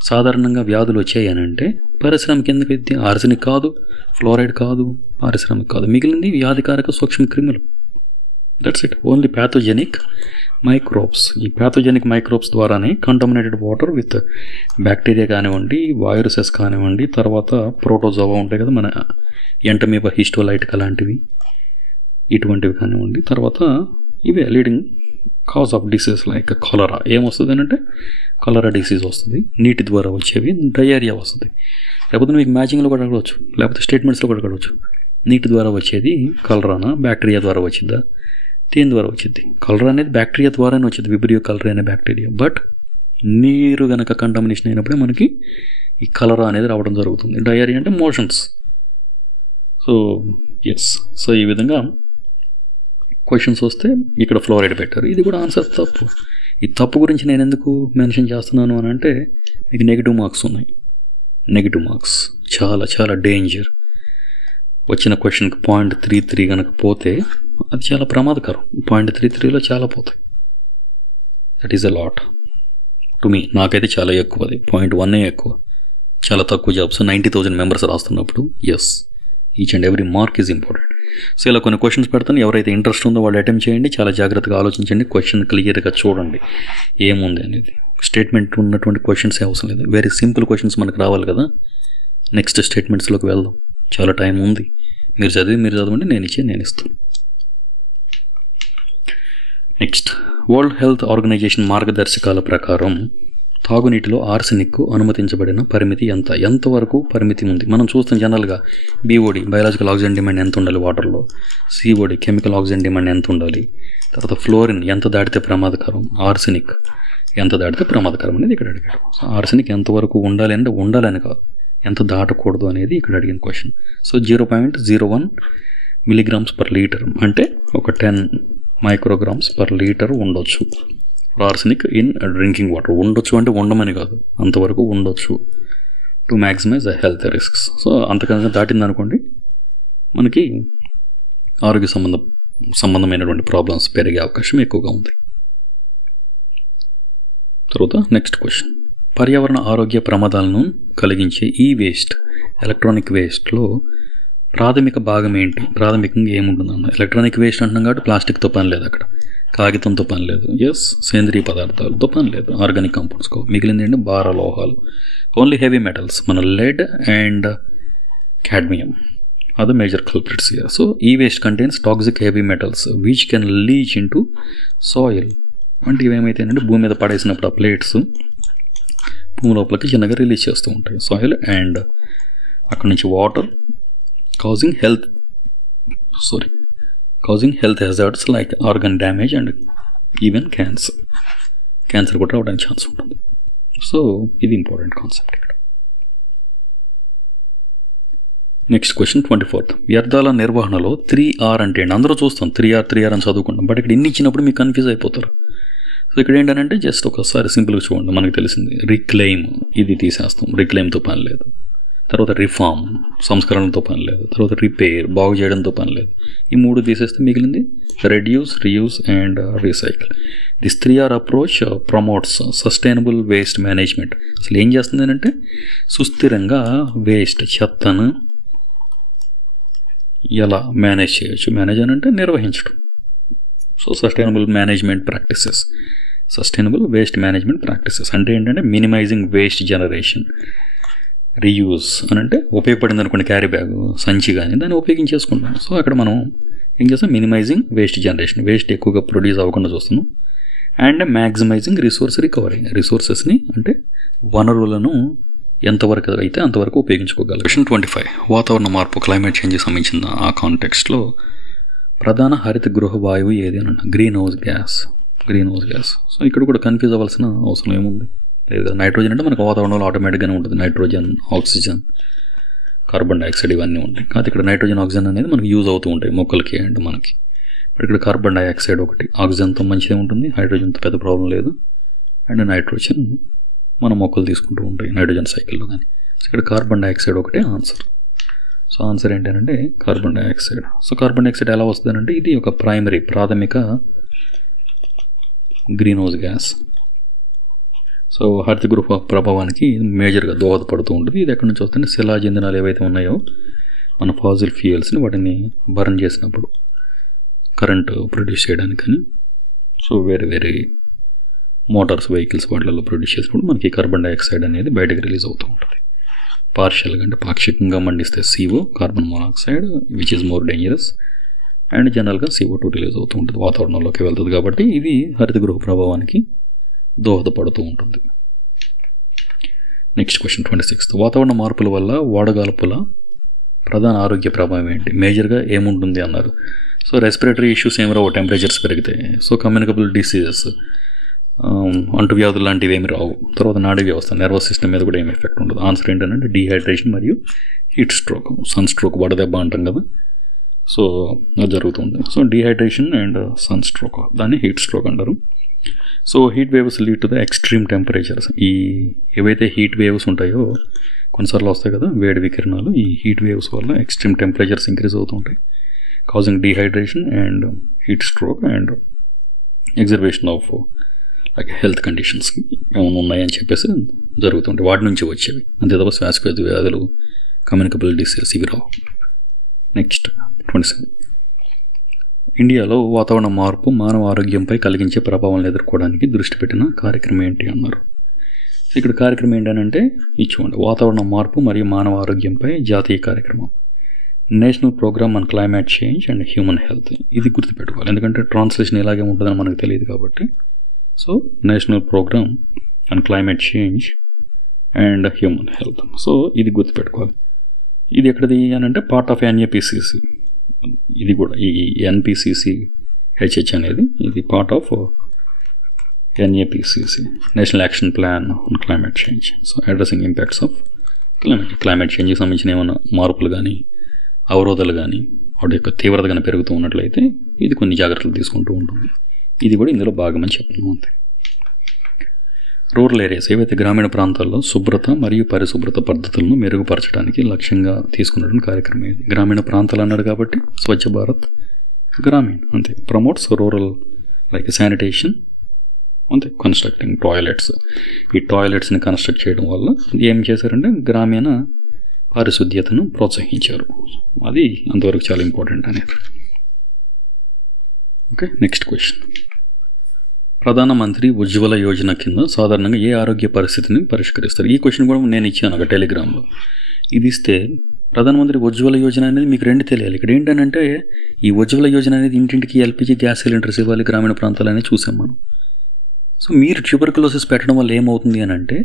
సాధారణంగా వ్యాధులు వచ్చాయి అని అంటే పారిశ్రామిక ఎందుకు అయితే? ఆర్సెనిక్ కాదు, ఫ్లోరైడ్ కాదు, పారిశ్రామిక కాదు, మిగిలింది వ్యాధికారక సూక్ష్మ క్రిములు. That's it. Only pathogenic microbes. ఈ ప్యాథోజెనిక్ మైక్రోబ్స్ ద్వారానే కంటామినేటెడ్ వాటర్ విత్ బ్యాక్టీరియా కానివ్వండి, వైరసెస్ కానివ్వండి, తర్వాత ప్రోటోజోవా ఉంటాయి కదా మన ఎంటమీబా హిస్టోలైటికా లాంటివి ఇటువంటివి కానివ్వండి. తర్వాత ఇవే leading cause of disease like cholera. ఏమొస్తుంది అంటే కలరా డిసీజ్ వస్తుంది, నీటి ద్వారా వచ్చేవి. డయేరియా వస్తుంది. లేకపోతే మీకు మ్యాచింగ్లో కూడా అడగవచ్చు, లేకపోతే స్టేట్మెంట్స్లో కూడా అడగవచ్చు. నీటి ద్వారా వచ్చేది కలరానా, బ్యాక్టీరియా ద్వారా వచ్చిద్దా, దేని ద్వారా వచ్చింది? కలరా అనేది బ్యాక్టీరియా ద్వారానే వచ్చింది, విబ్రియో కలరా అనే బ్యాక్టీరియా. బట్ నీరు కనుక కంటామినేషన్ అయినప్పుడే మనకి ఈ కలరా అనేది రావడం జరుగుతుంది. డయేరియా అంటే మోషన్స్. సో ఎస్, సో ఈ విధంగా క్వశ్చన్స్ వస్తే ఇక్కడ ఫ్లోరైడ్ పెట్టారు. ఇది కూడా ఆన్సర్ తప్పు. ఈ తప్పు గురించి నేను ఎందుకు మెన్షన్ చేస్తున్నాను అని అంటే మీకు నెగిటివ్ మార్క్స్ ఉన్నాయి. నెగిటివ్ మార్క్స్ చాలా చాలా డేంజర్. వచ్చిన క్వశ్చన్కి 0.33 కనుక పోతే అది చాలా ప్రమాదకరం. 0.33లో చాలా పోతాయి. That is a lot to me. నాకైతే చాలా ఎక్కువ, అది 0.1 ఎక్కువ. చాలా తక్కువ జాబ్స్ 90,000 మెంబర్స్ రాస్తున్నప్పుడు. Yes, each and every mark is important. So ఇలా కొన్ని క్వశ్చన్స్ పెడతాను. ఎవరైతే ఇంట్రెస్ట్ ఉందో వాళ్ళు అటెంప్ట్ చేయండి. చాలా జాగ్రత్తగా ఆలోచించండి. క్వశ్చన్ క్లియర్గా చూడండి ఏముంది అనేది. స్టేట్మెంట్ ఉన్నటువంటి క్వశ్చన్స్ అవసరం లేదు. వెరీ సింపుల్ క్వశ్చన్స్ మనకు రావాలి కదా. నెక్స్ట్ స్టేట్మెంట్స్లోకి వెళ్దాం. చాలా టైం ఉంది. మీరు చదవండి, నేను ఇస్తాను. నెక్స్ట్, వరల్డ్ హెల్త్ ఆర్గనైజేషన్ మార్గదర్శకాల ప్రకారం తాగునీటిలో ఆర్సెనిక్ అనుమతించబడిన పరిమితి ఎంతవరకు పరిమితి ఉంది? మనం చూస్తాం జనరల్గా బీఓడి బయాలజికల్ ఆక్సిజన్ డిమాండ్ ఎంత ఉండాలి వాటర్లో, సిఓడి కెమికల్ ఆక్సిజన్ డిమాండ్ ఎంత ఉండాలి, తర్వాత ఫ్లోరిన్ ఎంత దాటితే ప్రమాదకరం, ఆర్సెనిక్ ఎంత దాటితే ప్రమాదకరం అనేది ఇక్కడ అడిగాడు. ఆర్సెనిక్ ఎంతవరకు ఉండాలి అంటే ఉండాలని కాదు, ఎంత దాటకూడదు అనేది ఇక్కడ అడిగిన question. So 0.01 milligrams per litre అంటే ఒక 10 మైక్రోగ్రామ్స్ పర్ లీటర్ ఉండొచ్చు ఆర్సెనిక్ ఇన్ డ్రింకింగ్ వాటర్. ఉండొచ్చు అంటే ఉండమని కాదు, అంతవరకు ఉండొచ్చు to maximize the health risks. So అంతకన్నా దాటింది అనుకోండి మనకి ఆరోగ్య సంబంధమైనటువంటి ప్రాబ్లమ్స్ పెరిగే అవకాశం ఎక్కువగా ఉంది. తర్వాత నెక్స్ట్ క్వశ్చన్, పర్యావరణ ఆరోగ్య ప్రమాదాలను కలిగించే ఈ వేస్ట్, ఎలక్ట్రానిక్ వేస్ట్లో ప్రాథమిక భాగం ఏంటి? ప్రాథమికంగా ఏముంటుందన్న ఎలక్ట్రానిక్ వేస్ట్ అంటున్నాం కాబట్టి ప్లాస్టిక్తో పని లేదు, అక్కడ కాగితంతో పని లేదు, ఎస్ సేంద్రీయ పదార్థాలతో పని లేదు, ఆర్గానిక్ కంపౌండ్స్ మిగిలింది ఏంటి? భార లోహాలు, ఓన్లీ హెవీ మెటల్స్, మన lead and cadmium are the major culprits here. So e-waste contains toxic heavy metals which can leach into soil. అంటే ఇవేమైతేనంటే భూమి మీద పడేసినప్పుడు ఆ ప్లేట్స్ భూమి లోపలికి చిన్నగా రిలీజ్ చేస్తూ ఉంటాయి సాయిల్, అండ్ అక్కడ నుంచి water causing health hazards like organ damage and even cancer కూడా రావడానికి ఛాన్స్ ఉంటుంది. సో ఇది ఇంపార్టెంట్ కాన్సెప్ట్ ఇక్కడ. నెక్స్ట్ క్వశ్చన్ 24th, వ్యర్థాల నిర్వహణలో 3R అంటే ఏంటి? అందరూ చూస్తాం 3R అని చదువుకుంటాం, బట్ ఇక్కడ ఇన్ని ఇచ్చినప్పుడు మీకు కన్ఫ్యూజ్ అయిపోతారు. సో ఇక్కడ ఏంటంటే జస్ట్ ఒకసారి సింపుల్గా చూడండి, మనకు తెలిసింది రిక్లెయిమ్, ఇది తీసేస్తాం, రిక్లెయిమ్తో పని లేదు. తర్వాత రిఫార్మ్, సంస్కరణతో పని లేదు. తర్వాత రిపేర్, బాగు చేయడంతో పని లేదు. ఈ 3 తీసేస్తే మిగిలింది reduce, reuse and recycle. This 3R approach promotes sustainable waste management. అసలు ఏం చేస్తుంది అంటే సుస్థిరంగా వేస్ట్, చెత్తను ఎలా మేనేజ్ చేయొచ్చు? మేనేజ్ అని అంటే నిర్వహించడం. So sustainable waste management practices అంటే ఏంటంటే మినిమైజింగ్ వేస్ట్ జనరేషన్. రీయూజ్ అని అంటే ఉపయోగపడింది అనుకోండి, క్యారీ బ్యాగ్, సంచి కానీ, దాన్ని ఉపయోగించేసుకుంటాం. సో అక్కడ మనం ఏం చేస్తాం? మినిమైజింగ్ వేస్ట్ జనరేషన్, వేస్ట్ ఎక్కువగా ప్రొడ్యూస్ అవ్వకుండా చూస్తున్నాం. అండ్ మ్యాక్సిమైజింగ్ రిసోర్స్ రికవరీ, రిసోర్సెస్ని అంటే వనరులను ఎంతవరకు అయితే అంతవరకు ఉపయోగించుకోగలరు. క్వశ్చన్ 25, వాతావరణ మార్పు, క్లైమేట్ చేంజ్కి సంబంధించిన ఆ కాంటెక్స్ట్లో ప్రధాన హరిత గృహ వాయువు ఏది అని అంటాం? Green house gas. సో ఇక్కడ కూడా కన్ఫ్యూజ్ అవ్వాల్సిన అవసరం ఏముంది? లేదా నైట్రోజన్ అంటే మనకు వాతావరణంలో ఆటోమేటిక్గానే ఉంటుంది. నైట్రోజన్, ఆక్సిజన్, కార్బన్ డైఆక్సైడ్ ఇవన్నీ ఉంటాయి. కాదు ఇక్కడ నైట్రోజన్, ఆక్సిజన్ అనేది మనకు యూజ్ అవుతూ ఉంటాయి మొక్కలకి అండ్ మనకి. బట్ ఇక్కడ కార్బన్ డైఆక్సైడ్ ఒకటి, ఆక్సిజన్తో మంచిదే ఉంటుంది, హైడ్రోజన్తో పెద్ద ప్రాబ్లం లేదు. అండ్ నైట్రోజన్ మన మొక్కలు తీసుకుంటూ ఉంటాయి నైట్రోజన్ సైకిల్లో కానీ. ఇక్కడ కార్బన్ డైఆక్సైడ్ ఒకటే ఆన్సర్. సో ఆన్సర్ ఏంటంటే carbon dioxide. So carbon dioxide ఎలా వస్తుందంటే ఇది ఒక ప్రాథమిక గ్రీన్ హౌస్ గ్యాస్. సో హరిత గృహ ప్రభావానికి మేజర్గా దోహదపడుతూ ఉంటుంది. ఇది ఎక్కడి నుంచి వస్తుంటే శిలాజ ఇంధనాలు ఏవైతే ఉన్నాయో మన ఫాజిల్ ఫ్యూయల్స్ని వాటిని బర్న్ చేసినప్పుడు కరెంటు ప్రొడ్యూస్ చేయడానికి కానీ, సో వేరే మోటార్స్, వెహికల్స్ వాటిల్లో ప్రొడ్యూస్ చేసినప్పుడు మనకి కార్బన్ డైఆక్సైడ్ అనేది బయటకు రిలీజ్ అవుతూ ఉంటుంది. పార్షియల్గా అంటే పాక్షికంగా మండిస్తే CO carbon monoxide which is more dangerous, and జనరల్గా CO2 రిలీజ్ అవుతూ ఉంటుంది, వాతావరణంలోకి వెళ్తుంది. కాబట్టి ఇది హరితగృహ ప్రభావానికి దోహదపడుతూ ఉంటుంది. Next question 26. వాతావరణ మార్పుల వల్ల వడగాల్పుల ప్రధాన ఆరోగ్య ప్రభావం ఏంటి? మేజర్గా ఏముంటుంది అన్నారు. సో రెస్పిరేటరీ ఇష్యూస్ ఏమి రావు టెంపరేచర్స్ పెరిగితే. సో కమ్యూనికబుల్ డిసీజెస్, అంటువ్యాధులు లాంటివి ఏమి రావు. తర్వాత నాడీ వ్యవస్థ, నర్వస్ సిస్టమ్ మీద కూడా ఏమి ఎఫెక్ట్ ఉండదు. ఆన్సర్ ఏంటంటే డీహైడ్రేషన్ మరియు హీట్ స్ట్రోక్, సన్ స్ట్రోక్, వడదెబ్బ అంటాం కదా, సో అది జరుగుతుంది. So dehydration and sun stroke, దాన్ని హీట్ స్ట్రోక్ అంటారు. So heat waves lead to the extreme temperatures. ఈ ఏవైతే హీట్ వేవ్స్ ఉంటాయో కొన్నిసార్లు వస్తాయి కదా వేడి వికిరణాలు, ఈ హీట్ వేవ్స్ వల్ల ఎక్స్ట్రీమ్ టెంపరేచర్స్ ఇంక్రీజ్ అవుతూ ఉంటాయి, causing dehydration and heat stroke and exacerbation of like health conditions ఏమైనా ఉన్నాయని చెప్పేసి జరుగుతుంటాయి, వాటి నుంచి వచ్చేవి. అంతే తప్ప శ్వాసకోశ వ్యాధులు, కమ్యూనికబుల్ డిసీజెస్ ఇవి రావు. నెక్స్ట్ 27. ఇండియాలో వాతావరణ మార్పు మానవ ఆరోగ్యంపై కలిగించే ప్రభావాలను ఎదుర్కోవడానికి దృష్టి పెట్టిన కార్యక్రమం ఏంటి అన్నారు. ఇక్కడ కార్యక్రమం ఏంటంటే ఇచ్చుకోండి, వాతావరణ మార్పు మరియు మానవ ఆరోగ్యంపై జాతీయ కార్యక్రమం, national programme on climate change and human health. ఇది గుర్తుపెట్టుకోవాలి, ఎందుకంటే ట్రాన్స్లేషన్ ఇలాగే ఉంటుందని మనకు తెలియదు కాబట్టి. So national programme on climate change and human health, so ఇది గుర్తుపెట్టుకోవాలి. ఇది ఎక్కడిది అని అంటే పార్ట్ ఆఫ్ NAPCC. ఇది కూడా ఈ NPCC-HH అనేది ఇది part of NAPCC, national action plan on climate change. So addressing impacts of climate చేంజ్కి సంబంధించిన ఏమైనా మార్పులు కానీ అవరోధాలు కానీ వాటి యొక్క తీవ్రత కానీ పెరుగుతూ ఉన్నట్లయితే ఇది కొన్ని జాగ్రత్తలు తీసుకుంటూ ఉంటుంది. ఇది కూడా ఇందులో భాగమని చెప్తున్నాం అంతే. రూరల్ ఏరియాస్, ఏవైతే గ్రామీణ ప్రాంతాల్లో శుభ్రత మరియు పరిశుభ్రత పద్ధతులను మెరుగుపరచడానికి లక్ష్యంగా తీసుకున్నటువంటి కార్యక్రమం ఇది. గ్రామీణ ప్రాంతాలు అన్నాడు కాబట్టి స్వచ్ఛ భారత్ గ్రామీణ్ అంతే. ప్రమోట్స్ రూరల్ లైక్ శానిటేషన్ అంతే. కన్స్ట్రక్టింగ్ టాయిలెట్స్, ఈ టాయిలెట్స్ని కన్స్ట్రక్ట్ చేయడం వల్ల ఏం చేశారంటే గ్రామీణ పారిశుద్ధ్యతను ప్రోత్సహించారు. అది అంతవరకు చాలా ఇంపార్టెంట్ అనేది. Okay, next question. ప్రధానమంత్రి ఉజ్వల యోజన కింద సాధారణంగా ఏ ఆరోగ్య పరిస్థితిని పరిష్కరిస్తారు? ఈ క్వశ్చన్ కూడా నేను ఇచ్చాను ఒక టెలిగ్రామ్లో. ఇది ఇస్తే ప్రధానమంత్రి ఉజ్వల యోజన అనేది మీకు రెండు తెలియాలి. ఇక్కడ ఏంటంటే ఈ ఉజ్వల యోజన అనేది ఇంటింటికి LPG గ్యాస్ సిలిండర్స్ ఇవ్వాలి గ్రామీణ ప్రాంతాలనే చూసాం మనం. సో మీరు ట్యూబర్కులోసిస్ పెట్టడం వల్ల ఏమవుతుంది అని అంటే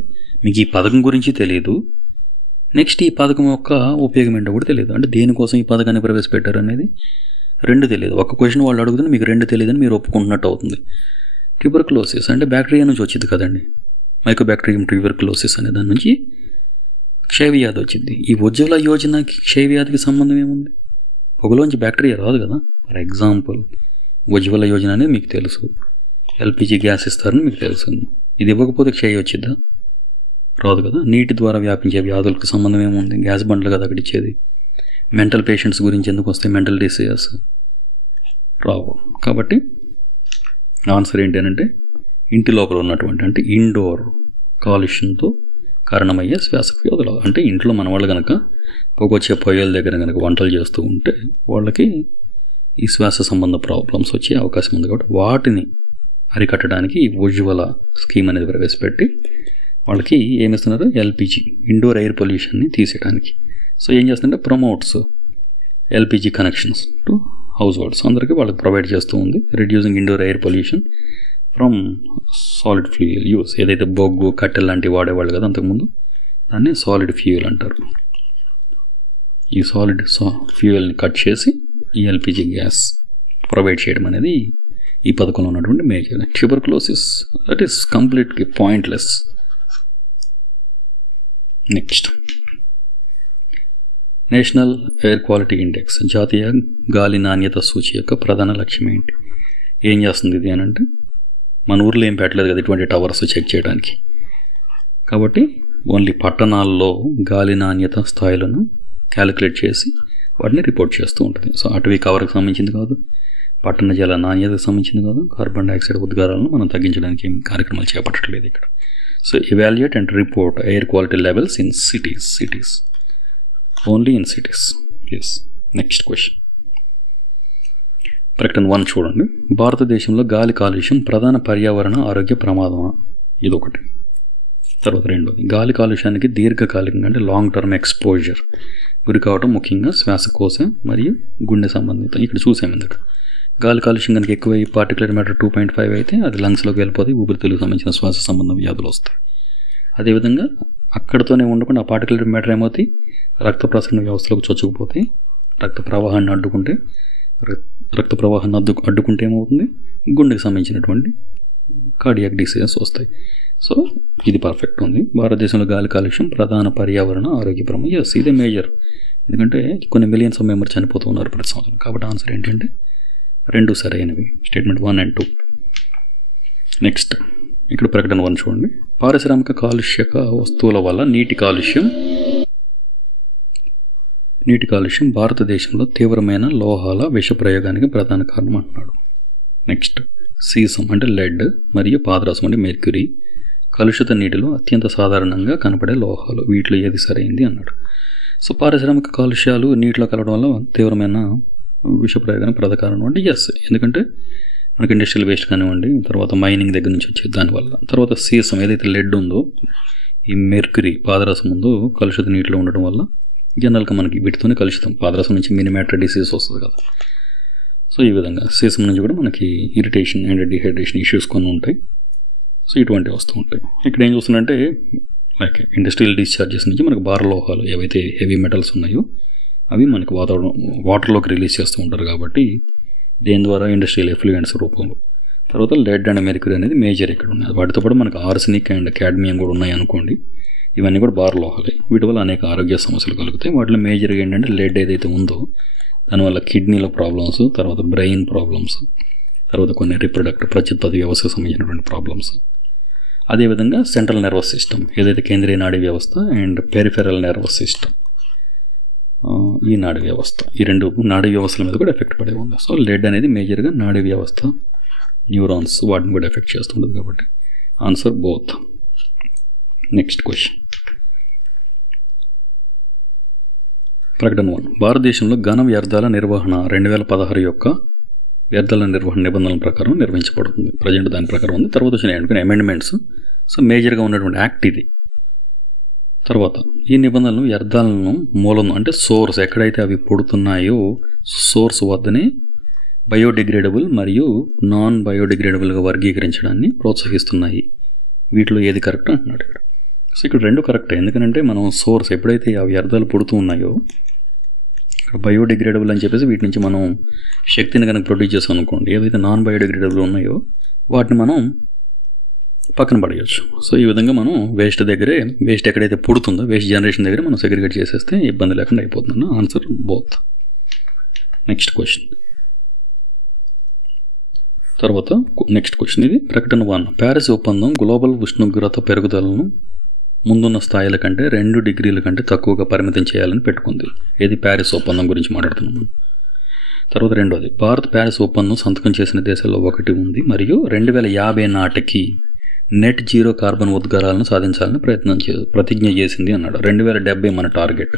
మీకు ఈ పథకం గురించి తెలియదు, నెక్స్ట్ ఈ పథకం యొక్క ఉపయోగం ఏంటో కూడా తెలియదు. అంటే దేనికోసం ఈ పథకాన్ని ప్రవేశపెట్టారు అనేది రెండు తెలియదు. ఒక క్వశ్చన్ వాళ్ళు అడుగుతుంది, మీకు రెండు తెలియదని మీరు ఒప్పుకుంటున్నట్టు అవుతుంది. ట్యూబర్కులోసిస్ అంటే బ్యాక్టీరియా నుంచి వచ్చింది కదండి, మైకోబ్యాక్టీరియం ట్యూబర్కులోసిస్ అనే దాని నుంచి క్షయవ్యాధి వచ్చింది. ఈ ఉజ్వల యోజనకి క్షయవ్యాధికి సంబంధం ఏముంది? పొగలోంచి బ్యాక్టీరియా రాదు కదా. ఫర్ ఎగ్జాంపుల్ ఉజ్వల యోజన అనేది మీకు తెలుసు, LPG గ్యాస్ ఇస్తారని మీకు తెలుసు. ఇది ఇవ్వకపోతే క్షయ వచ్చిద్దా? రాదు కదా. నీటి ద్వారా వ్యాపించే వ్యాధులకు సంబంధం ఏముంది? గ్యాస్ బండ్లు కదా అక్కడ ఇచ్చేది. మెంటల్ పేషెంట్స్ గురించి ఎందుకు వస్తాయి? మెంటల్ డిసీజెస్ రావు. కాబట్టి ఆన్సర్ ఏంటి అంటే ఇంటి లోపల ఉన్నటువంటి అంటే ఇండోర్ కాలుష్యంతో కారణమయ్యే శ్వాసవ్యాధులు. అంటే ఇంట్లో మన వాళ్ళు కనుక పొగొచ్చే పొయ్యల దగ్గర కనుక వంటలు చేస్తూ ఉంటే వాళ్ళకి ఈ శ్వాస సంబంధ ప్రాబ్లమ్స్ వచ్చే అవకాశం ఉంది. కాబట్టి వాటిని అరికట్టడానికి ఈ ఉజ్వల స్కీమ్ అనేది ప్రవేశపెట్టి వాళ్ళకి ఏమిస్తున్నారు? LPG ఇండోర్ ఎయిర్ పొల్యూషన్ని తీసేయడానికి. సో ఏం చేస్తుందంటే promotes LPG connections to households, అందరికీ వాళ్ళకి ప్రొవైడ్ చేస్తూ ఉంది. Reducing indoor air pollution from solid fuel use. ఏదైతే బొగ్గు కట్టెలు లాంటివి వాడేవాళ్ళు కదా అంతకుముందు, దాన్ని సాలిడ్ ఫ్యూయల్ అంటారు. ఈ సాలిడ్ ఫ్యూయల్ని కట్ చేసి ఈ LPG గ్యాస్ ప్రొవైడ్ చేయడం అనేది ఈ పథకంలో ఉన్నటువంటి major. Tuberculosis that is completely pointless. Next, national air quality index, జాతీయ గాలి నాణ్యత సూచి యొక్క ప్రధాన లక్ష్యం ఏంటి? ఏం చేస్తుంది ఇది అని అంటే మన ఊర్లో ఏం పెట్టలేదు కదా ఇటువంటి టవర్స్ చెక్ చేయడానికి. కాబట్టి ఓన్లీ పట్టణాల్లో గాలి నాణ్యత స్థాయిలను క్యాలిక్యులేట్ చేసి వాటిని రిపోర్ట్ చేస్తూ ఉంటుంది. సో అటవీ కవర్కి సంబంధించింది కాదు, పట్టణ జల నాణ్యతకు సంబంధించింది కాదు, కార్బన్ డైఆక్సైడ్ ఉద్గారాలను మనం తగ్గించడానికి ఏం కార్యక్రమాలు చేపట్టట్లేదు ఇక్కడ. So evaluate and report air quality levels in cities only in cities. Yes. Next question. ప్రకటన 1 చూడండి. భారతదేశంలో గాలి కాలుష్యం ప్రధాన పర్యావరణ ఆరోగ్య ప్రమాదమా? ఇదొకటి. తర్వాత రెండోది, గాలి కాలుష్యానికి దీర్ఘకాలికంగా అంటే లాంగ్ టర్మ్ ఎక్స్పోజర్ గురి కావడం ముఖ్యంగా శ్వాసకోశ మరియు గుండె సంబంధిత. ఇక్కడ చూసాము ఇందాక గాలి కాలుష్యం కనుక ఎక్కువ పార్టికులర్ మ్యాటర్ 2.5 అయితే అది లంగ్స్లోకి వెళ్ళిపోతాయి, ఊపిరితిత్తులకు సంబంధించిన శ్వాస సంబంధ వ్యాధులు వస్తాయి. అదేవిధంగా అక్కడితోనే ఉండకుండా ఆ పార్టికులర్ మ్యాటర్ ఏమవుతాయి, రక్త ప్రసరణ వ్యవస్థలోకి చొచ్చుకుపోతాయి. రక్త ప్రవాహాన్ని అడ్డుకుంటే ఏమవుతుంది, గుండెకి సంబంధించినటువంటి కార్డియాక్ డిసీజెస్ వస్తాయి. సో ఇది పర్ఫెక్ట్ ఉంది. భారతదేశంలో గాలి కాలుష్యం ప్రధాన పర్యావరణ ఆరోగ్య ప్రమాదం. ఎస్, ఇదే మేజర్, ఎందుకంటే కొన్ని మిలియన్స్ ఆఫ్ మెంబర్స్ చనిపోతూ ఉన్నారు ప్రతి సంవత్సరం. కాబట్టి ఆన్సర్ ఏంటంటే 2 సరైనవి, స్టేట్మెంట్ 1 and 2. నెక్స్ట్ ఇక్కడ ప్రకటన 1 చూడండి. పారిశ్రామిక కాలుష్యక వస్తువుల వల్ల నీటి కాలుష్యం భారతదేశంలో తీవ్రమైన లోహాల విష ప్రయోగానికి ప్రధాన కారణం అంటున్నాడు. నెక్స్ట్, సీసం అంటే లెడ్ మరియు పాదరసం అంటే మెర్క్యూరీ కలుషిత నీటిలో అత్యంత సాధారణంగా కనపడే లోహాలు. వీటిలో ఏది సరైంది అన్నాడు. సో పారిశ్రామిక కాలుష్యాలు నీటిలో కలవడం వల్ల తీవ్రమైన విష ప్రయోగానికి ప్రధాన కారణం అంటే ఎస్, ఎందుకంటే మనకి ఇండస్ట్రియల్ వేస్ట్ కానివ్వండి, తర్వాత మైనింగ్ దగ్గర నుంచి వచ్చే దానివల్ల. తర్వాత సీసం ఏదైతే లెడ్ ఉందో, ఈ మెర్క్యూరీ పాదరసం ఉందో కలుషిత నీటిలో ఉండడం వల్ల జనరల్గా మనకి వీటితోనే కలుషితం, పాదరసం నుంచి మినిమాటర్ డిసీజ్ వస్తుంది కదా. సో ఈ విధంగా సీసం నుంచి కూడా మనకి ఇరిటేషన్ అండ్ డిహైడ్రేషన్ ఇష్యూస్ కొన్ని ఉంటాయి. సో ఇటువంటివి వస్తూ ఉంటాయి. ఇక్కడ ఏం చూస్తుందంటే లైక్ ఇండస్ట్రియల్ డిశ్చార్జెస్ నుంచి మనకు భార లోహాలు ఏవైతే హెవీ మెటల్స్ ఉన్నాయో అవి మనకి వాటర్లోకి రిలీజ్ చేస్తూ ఉంటారు. కాబట్టి దేని ద్వారా ఇండస్ట్రియల్ ఎఫ్లూయెంట్స్ రూపంలో. తర్వాత లెడ్ అండ్ మెర్క్యూరీ అనేది మేజర్ ఇక్కడ ఉన్నాయి. వాటితో పాటు మనకు ఆర్సెనిక్ అండ్ క్యాడ్మియం కూడా ఉన్నాయి అనుకోండి. ఇవన్నీ కూడా భార లోహాలే. వీటి వల్ల అనేక ఆరోగ్య సమస్యలు కలుగుతాయి. వాటిలో మేజర్గా ఏంటంటే లెడ్ ఏదైతే ఉందో దానివల్ల కిడ్నీలో ప్రాబ్లమ్స్, తర్వాత బ్రెయిన్ ప్రాబ్లమ్స్, తర్వాత కొన్ని ప్రత్యుత్పత్తి వ్యవస్థకు సంబంధించినటువంటి ప్రాబ్లమ్స్. అదేవిధంగా సెంట్రల్ నర్వస్ సిస్టమ్ ఏదైతే కేంద్రీయ నాడీ వ్యవస్థ అండ్ పెరిఫెరల్ నర్వస్ సిస్టమ్, ఈ నాడీ వ్యవస్థ, ఈ 2 నాడీ వ్యవస్థల మీద కూడా ఎఫెక్ట్ పడే ఉంది. సో లెడ్ అనేది మేజర్గా నాడీ వ్యవస్థ, న్యూరాన్స్, వాటిని కూడా ఎఫెక్ట్ చేస్తుంటుంది. కాబట్టి ఆన్సర్ బోత్. నెక్స్ట్ క్వశ్చన్, ప్రకటన 1. భారతదేశంలో ఘన వ్యర్థాల నిర్వహణ 2016 యొక్క వ్యర్థాల నిర్వహణ నిబంధనల ప్రకారం నిర్వహించబడుతుంది. ప్రజెంట్ దాని ప్రకారం ఉంది. తర్వాత వచ్చిన అమెండ్మెంట్స్. సో మేజర్గా ఉన్నటువంటి యాక్ట్ ఇది. తర్వాత ఈ నిబంధనలు వ్యర్థాలను మూలం అంటే సోర్స్ ఎక్కడైతే అవి పుడుతున్నాయో సోర్స్ వద్దనే బయోడిగ్రేడబుల్ మరియు నాన్ బయోడిగ్రేడబుల్గా వర్గీకరించడాన్ని ప్రోత్సహిస్తున్నాయి. వీటిలో ఏది కరెక్ట్ అంటున్నాడు ఇక్కడ. సో ఇక్కడ 2 కరెక్టే. ఎందుకంటే మనం సోర్స్ ఎప్పుడైతే ఆ వ్యర్థాలు పుడుతూ ఉన్నాయో ఇక్కడ బయోడిగ్రేడబుల్ అని చెప్పేసి వీటి నుంచి మనం శక్తిని కనుక ప్రొడ్యూస్ చేస్తాం అనుకోండి, ఏవైతే నాన్ బయోడిగ్రేడబుల్ ఉన్నాయో వాటిని మనం పక్కన పడేయచ్చు. సో ఈ విధంగా మనం వేస్ట్ ఎక్కడైతే పుడుతుందో వేస్ట్ జనరేషన్ దగ్గర మనం సెగ్రిగేట్ చేసేస్తే ఇబ్బంది లేకుండా అయిపోతుంది. Answer both. నెక్స్ట్ క్వశ్చన్, తర్వాత నెక్స్ట్ క్వశ్చన్ ఇది ప్రకటన 1. ప్యారిస్ ఒప్పందం గ్లోబల్ ఉష్ణోగ్రత పెరుగుదలను ముందున్న స్థాయిల కంటే 2 డిగ్రీల కంటే తక్కువగా పరిమితం చేయాలని పెట్టుకుంది. ఏది ప్యారిస్ ఒప్పందం గురించి మాట్లాడుతున్నాము. తర్వాత రెండోది, భారత్ ప్యారిస్ ఒప్పందం సంతకం చేసిన దేశాల్లో ఒకటి ఉంది మరియు 2050 నాటికి నెట్ జీరో కార్బన్ ఉద్గారాలను సాధించాలని ప్రతిజ్ఞ చేసింది అన్నాడు. 2070 మన టార్గెట్.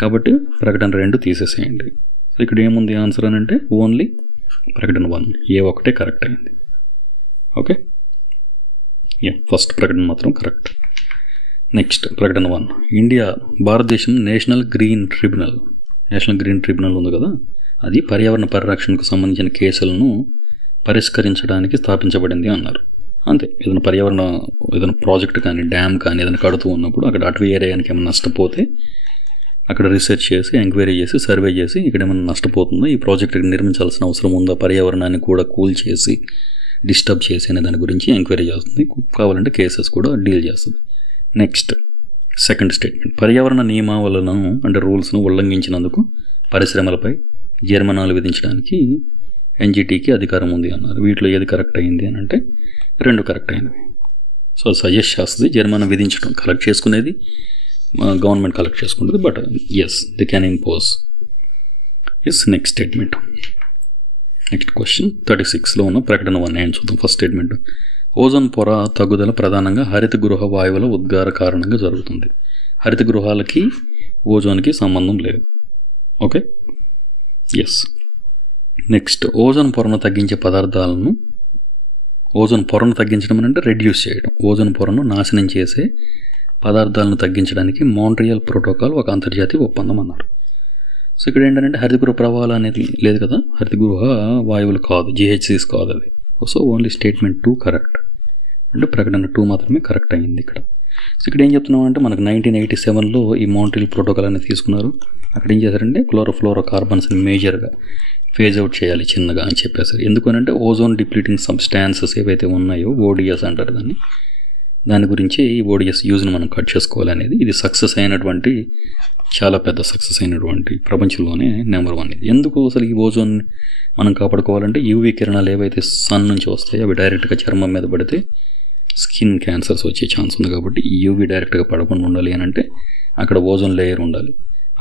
కాబట్టి ప్రకటన 2 తీసేసేయండి. సో ఇక్కడ ఏముంది ఆన్సర్ అని అంటే ఓన్లీ ప్రకటన 1 ఒకటే కరెక్ట్ అయింది. ఓకే, ఫస్ట్ ప్రకటన మాత్రం కరెక్ట్. నెక్స్ట్ ప్రకటన 1. భారతదేశం నేషనల్ గ్రీన్ ట్రిబ్యునల్ ఉంది కదా, అది పర్యావరణ పరిరక్షణకు సంబంధించిన కేసులను పరిష్కరించడానికి స్థాపించబడింది అన్నారు. అంతే. ఏదైనా ప్రాజెక్ట్ కానీ డ్యామ్ కానీ ఏదైనా కడుతూ ఉన్నప్పుడు అక్కడ అటవీ ఏరియానికి ఏమైనా నష్టపోతే అక్కడ రీసెర్చ్ చేసి ఎంక్వైరీ చేసి సర్వే చేసి ఇక్కడ ఏమైనా నష్టపోతుందో, ఈ ప్రాజెక్ట్ నిర్మించాల్సిన అవసరం ఉందా, పర్యావరణాన్ని కూడా కూల్ చేసి డిస్టర్బ్ చేసి అనే దాని గురించి ఎంక్వైరీ చేస్తుంది. కావాలంటే కేసెస్ కూడా డీల్ చేస్తుంది. నెక్స్ట్ సెకండ్ స్టేట్మెంట్, పర్యావరణ నియమావళులను అంటే రూల్స్ను ఉల్లంఘించినందుకు పరిశ్రమలపై జరిమానాలు విధించడానికి ఎన్జిటికి అధికారం ఉంది అన్నారు. వీటిలో ఏది కరెక్ట్ అయింది అని అంటే 2 కరెక్ట్ అయినవి. సో సజెస్ట్ చేస్తుంది జరిమానా విధించడం, కలెక్ట్ చేసుకునేది గవర్నమెంట్ కలెక్ట్ చేసుకుంటుంది. But yes they can impose. Yes. Next statement, next question 36లో ఉన్న ప్రకటన 1 నేను చూద్దాం. ఫస్ట్ స్టేట్మెంట్, ఓజోన్ పొర తగ్గుదల ప్రధానంగా హరిత గృహ వాయువుల ఉద్గార కారణంగా జరుగుతుంది. హరిత గృహాలకి ఓజోన్కి సంబంధం లేదు. Okay, yes. నెక్స్ట్, ఓజోన్ పొరను తగ్గించే పదార్థాలను ఓజోన్ పొరను తగ్గించడం అంటే రెడ్యూస్ చేయడం, ఓజోన్ పొరను నాశనం చేసే పదార్థాలను తగ్గించడానికి మాంట్రియల్ ప్రోటోకాల్ ఒక అంతర్జాతీయ ఒప్పందం అన్నారు. సో ఇక్కడ ఏంటంటే హరితగృహ ప్రవాహాలు అనేది లేదు కదా, హరితగృహ వాయువులు కాదు, జిహెచ్సిస్ కాదు అది. సో ఓన్లీ స్టేట్మెంట్ 2 కరెక్ట్, అంటే ప్రకటన 2 మాత్రమే కరెక్ట్ అయింది ఇక్కడ. సో ఇక్కడ ఏం చెప్తున్నాం అంటే మనకు 1987లో ఈ మాంట్రియల్ ప్రోటోకాల్ అనేది తీసుకున్నారు. అక్కడ ఏం చేశారంటే క్లోరోఫ్లోరో కార్బన్స్ని మేజర్గా ఫేజ్ అవుట్ చేయాలి చిన్నగా అని చెప్పేసారు. ఎందుకనంటే ఓజోన్ డిప్లీటింగ్ సబ్స్టాన్సెస్ ఏవైతే ఉన్నాయో ఓడిఎస్ అంటారు దాని గురించి ఈ ఓడిఎస్ యూజ్ని మనం కట్ చేసుకోవాలనేది. ఇది సక్సెస్ అయినటువంటి, చాలా పెద్ద సక్సెస్ అయినటువంటి, ప్రపంచంలోనే నెంబర్ 1 ఇది. ఎందుకు అసలు ఈ ఓజోన్ మనం కాపాడుకోవాలంటే యూవీ కిరణాలు ఏవైతే సన్ నుంచి వస్తాయో అవి డైరెక్ట్గా చర్మం మీద పడితే స్కిన్ క్యాన్సర్స్ వచ్చే ఛాన్స్ ఉంది. కాబట్టి ఈ యూవీ డైరెక్ట్గా పడకుండా ఉండాలి అని అంటే అక్కడ ఓజోన్ లేయర్ ఉండాలి.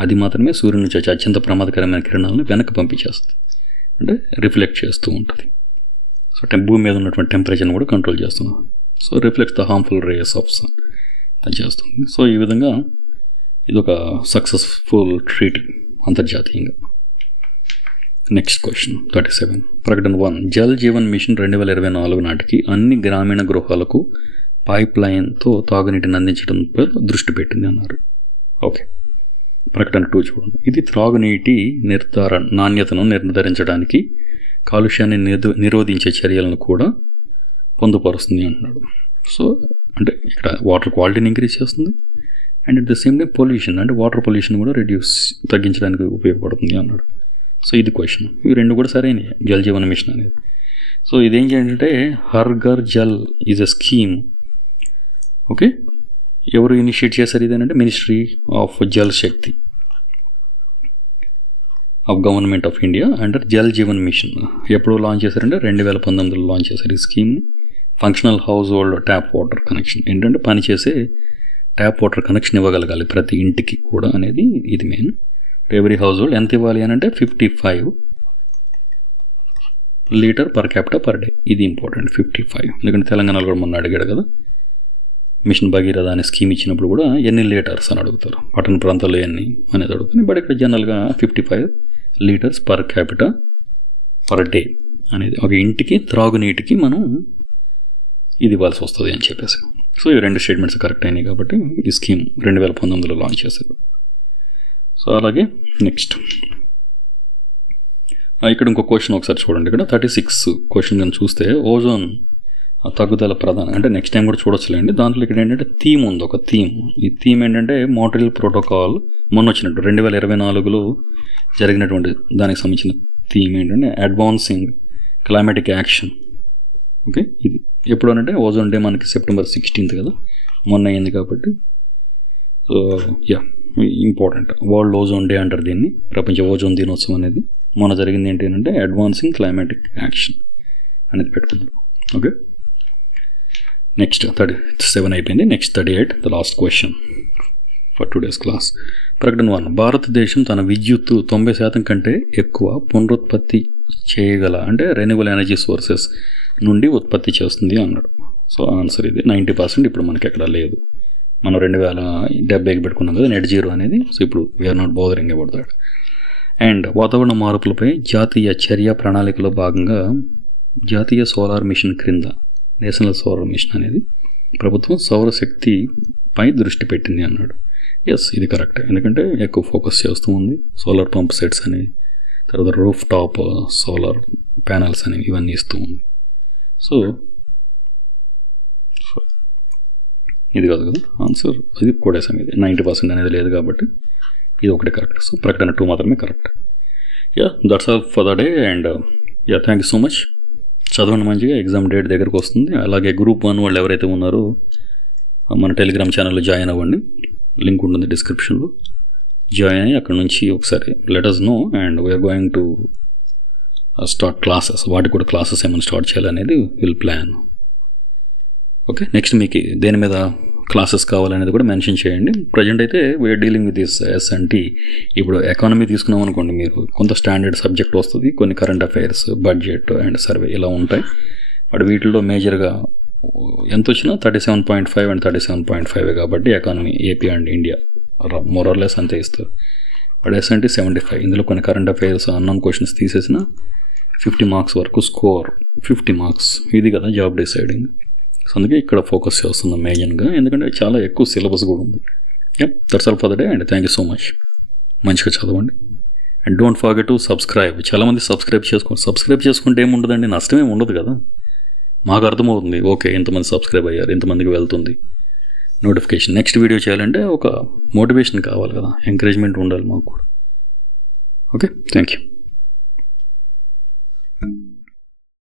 అది మాత్రమే సూర్యుడి నుంచి వచ్చే అత్యంత ప్రమాదకరమైన కిరణాలను వెనక్కి పంపించేస్తుంది, అంటే రిఫ్లెక్ట్ చేస్తూ ఉంటుంది. సో భూమి మీద ఉన్నటువంటి టెంపరేచర్ని కూడా కంట్రోల్ చేస్తుంది. So reflects the harmful rays of sun అది చేస్తుంది. సో ఈ విధంగా ఇది ఒక సక్సెస్ఫుల్ ట్రీట్ అంతర్జాతీయంగా. Next question 37. ప్రకటన 1. జల్ జీవన్ మిషన్ 2024 నాటికి అన్ని గ్రామీణ గృహాలకు పైప్ లైన్తో తాగునీటిని అందించడంపై దృష్టి పెట్టింది అన్నారు. ఓకే. ప్రకటన 2 చూడండి. ఇది త్రాగునీటి నాణ్యతను నిర్ధారించడానికి కాలుష్యాన్ని నిరోధించే చర్యలను కూడా పొందుపరుస్తుంది అంటున్నాడు. సో అంటే ఇక్కడ వాటర్ క్వాలిటీని ఇంక్రీజ్ చేస్తుంది and at the same time pollution, అంటే వాటర్ పొల్యూషన్ కూడా తగ్గించడానికి ఉపయోగపడుతుంది అన్నాడు. సో ఇది క్వశ్చన్. ఇవి 2 కూడా సరైనవి, జల్ జీవన్ మిషన్ అనేది. సో ఇదేం చేయాలంటే Har Ghar Jal is a scheme. Okay, ఎవరు ఇనిషియేట్ చేశారు ఇదేనంటే ministry of Jal Shakti of government of India under Jal Jeevan mission. ఎప్పుడు లాంచ్ చేశారంటే 2019లో లాంచ్ చేశారు ఈ స్కీమ్ని. Functional household tap water connection, ఏంటంటే పనిచేసే ట్యాప్ వాటర్ కనెక్షన్ ఇవ్వగలగాలి ప్రతి ఇంటికి కూడా అనేది ఇది మెయిన్. ఎవ్రీ హౌస్ హోల్డ్ ఎంత ఇవ్వాలి అని అంటే 55 litre per capital per day. ఇది ఇంపార్టెంట్ 55, ఎందుకంటే తెలంగాణలో కూడా మొన్న అడిగాడు కదా మిషన్ భగీరథ అనే స్కీమ్ ఇచ్చినప్పుడు కూడా ఎన్ని లీటర్స్ అని అడుగుతారు, పట్టణ ప్రాంతాల్లో ఎన్ని అనేది అడుగుతాను. బట్ ఇక్కడ జనరల్గా 55 litres per capital per day అనేది ఒక ఇంటికి త్రాగునీటికి మనం ఇది ఇవ్వాల్సి వస్తుంది అని చెప్పేసి. సో ఈ 2 స్టేట్మెంట్స్ కరెక్ట్ అయినాయి కాబట్టి ఈ స్కీమ్ 2019లో లాంచ్ చేశారు. సో అలాగే నెక్స్ట్ ఇక్కడ ఇంకో క్వశ్చన్ ఒకసారి చూడండి. ఇక్కడ 36 క్వశ్చన్ కానీ చూస్తే ఓజోన్ తగ్గుదల ప్రధాన, అంటే నెక్స్ట్ టైం కూడా చూడొచ్చులేండి. దాంట్లో ఇక్కడ ఏంటంటే థీమ్ ఉంది, ఒక థీమ్. ఈ థీమ్ ఏంటంటే మాంట్రియల్ ప్రోటోకాల్ మొన్న వచ్చినట్టు 2024లో జరిగినటువంటి దానికి సంబంధించిన థీమ్ ఏంటంటే అడ్వాన్సింగ్ క్లైమాటిక్ యాక్షన్. ఓకే, ఇది ఎప్పుడు అంటే ఓజోన్ డే మనకి సెప్టెంబర్ 16th కదా, మొన్న అయింది కాబట్టి. So yeah important, world ozone day అంటారు దీన్ని, ప్రపంచ ఓజోన్ దినోత్సవం అనేది. మొన్న జరిగింది ఏంటంటే అడ్వాన్సింగ్ క్లైమాటిక్ యాక్షన్ అనేది పెట్టుకున్నారు. ఓకే, నెక్స్ట్ 37 అయిపోయింది. Next 38, the last question for today's class. ప్రకటన 1. భారతదేశం తన విద్యుత్తు 90% కంటే ఎక్కువ పునరుత్పత్తి చేయగల, అంటే రెన్యూవబుల్ ఎనర్జీ సోర్సెస్ నుండి ఉత్పత్తి చేస్తుంది అన్నాడు. సో ఆన్సర్ ఇది 90%. ఇప్పుడు మనకి ఎక్కడ లేదు, మనం 2070కి పెట్టుకున్నాం కదా నెట్ జీరో అనేది. సో ఇప్పుడు we're not bothering about that. And వాతావరణ మార్పులపై జాతీయ చర్య ప్రణాళికలో భాగంగా జాతీయ సోలార్ మిషన్ క్రింద నేషనల్ సోలార్ మిషన్ అనేది ప్రభుత్వం సౌరశక్తిపై దృష్టి పెట్టింది అన్నాడు. ఎస్, ఇది కరెక్ట్, ఎందుకంటే ఎక్కువ ఫోకస్ చేస్తూ ఉంది. సోలార్ పంప్ సెట్స్ అని, తర్వాత రూఫ్ టాప్ సోలార్ ప్యానల్స్ అని ఇవన్నీ ఇస్తూ ఉంది. సో ఇది కాదు కదా ఆన్సర్, ఇది కొడేసాం. ఇది 90% అనేది లేదు కాబట్టి ఇది ఒకటి కరెక్ట్. సో ప్రకటన 2 మాత్రమే correct. Yeah, that's all for the day. And yeah, thank you so much. చదవండి మంచిగా, ఎగ్జామ్ డేట్ దగ్గరకు వస్తుంది. అలాగే గ్రూప్ 1 వాళ్ళు ఎవరైతే ఉన్నారో మన టెలిగ్రామ్ ఛానల్లో జాయిన్ అవ్వండి, లింక్ ఉంటుంది డిస్క్రిప్షన్లో. జాయిన్ అయ్యి అక్కడ నుంచి ఒకసారి let us know and we're going to start classes. వాటికి కూడా క్లాసెస్ ఏమైనా స్టార్ట్ చేయాలనేది విల్ ప్లాన్. ఓకే, నెక్స్ట్ మీకు దేని మీద క్లాసెస్ కావాలనేది కూడా మెన్షన్ చేయండి. ప్రజెంట్ అయితే we're dealing with this SNT. ఇప్పుడు ఎకానమీ తీసుకున్నాం అనుకోండి, మీరు కొంత స్టాండర్డ్ సబ్జెక్ట్ వస్తుంది, కొన్ని current affairs, budget and survey ఇలా ఉంటాయి. బట్ వీటిల్లో మేజర్గా ఎంత వచ్చినా 37.5 అండ్ 37.5 కాబట్టి economy AP and India more or less అంతే ఇస్తారు. But SNT 75. ఇందులో కొన్ని కరెంట్ అఫైర్స్, అన్నోన్ క్వశ్చన్స్ తీసేసిన 50 మార్క్స్ వరకు స్కోర్, 50 మార్క్స్ ఇది కదా జాబ్ డిసైడింగ్. సో అందుకే ఇక్కడ ఫోకస్ చేస్తున్నాం మెయిన్గా, ఎందుకంటే చాలా ఎక్కువ సిలబస్ కూడా ఉంది. That's all for the day and thank you so much. మంచిగా చదవండి and don't forget to subscribe. చాలామంది సబ్స్క్రైబ్ చేసుకుంటే ఏముండదండి, నష్టమేమి ఉండదు కదా. మాకు అర్థమవుతుంది, ఓకే ఇంతమంది సబ్స్క్రైబ్ అయ్యారు, ఇంతమందికి వెళ్తుంది నోటిఫికేషన్. నెక్స్ట్ వీడియో చేయాలంటే ఒక మోటివేషన్ కావాలి కదా, ఎంకరేజ్మెంట్ ఉండాలి మాకు కూడా. Okay, thank you.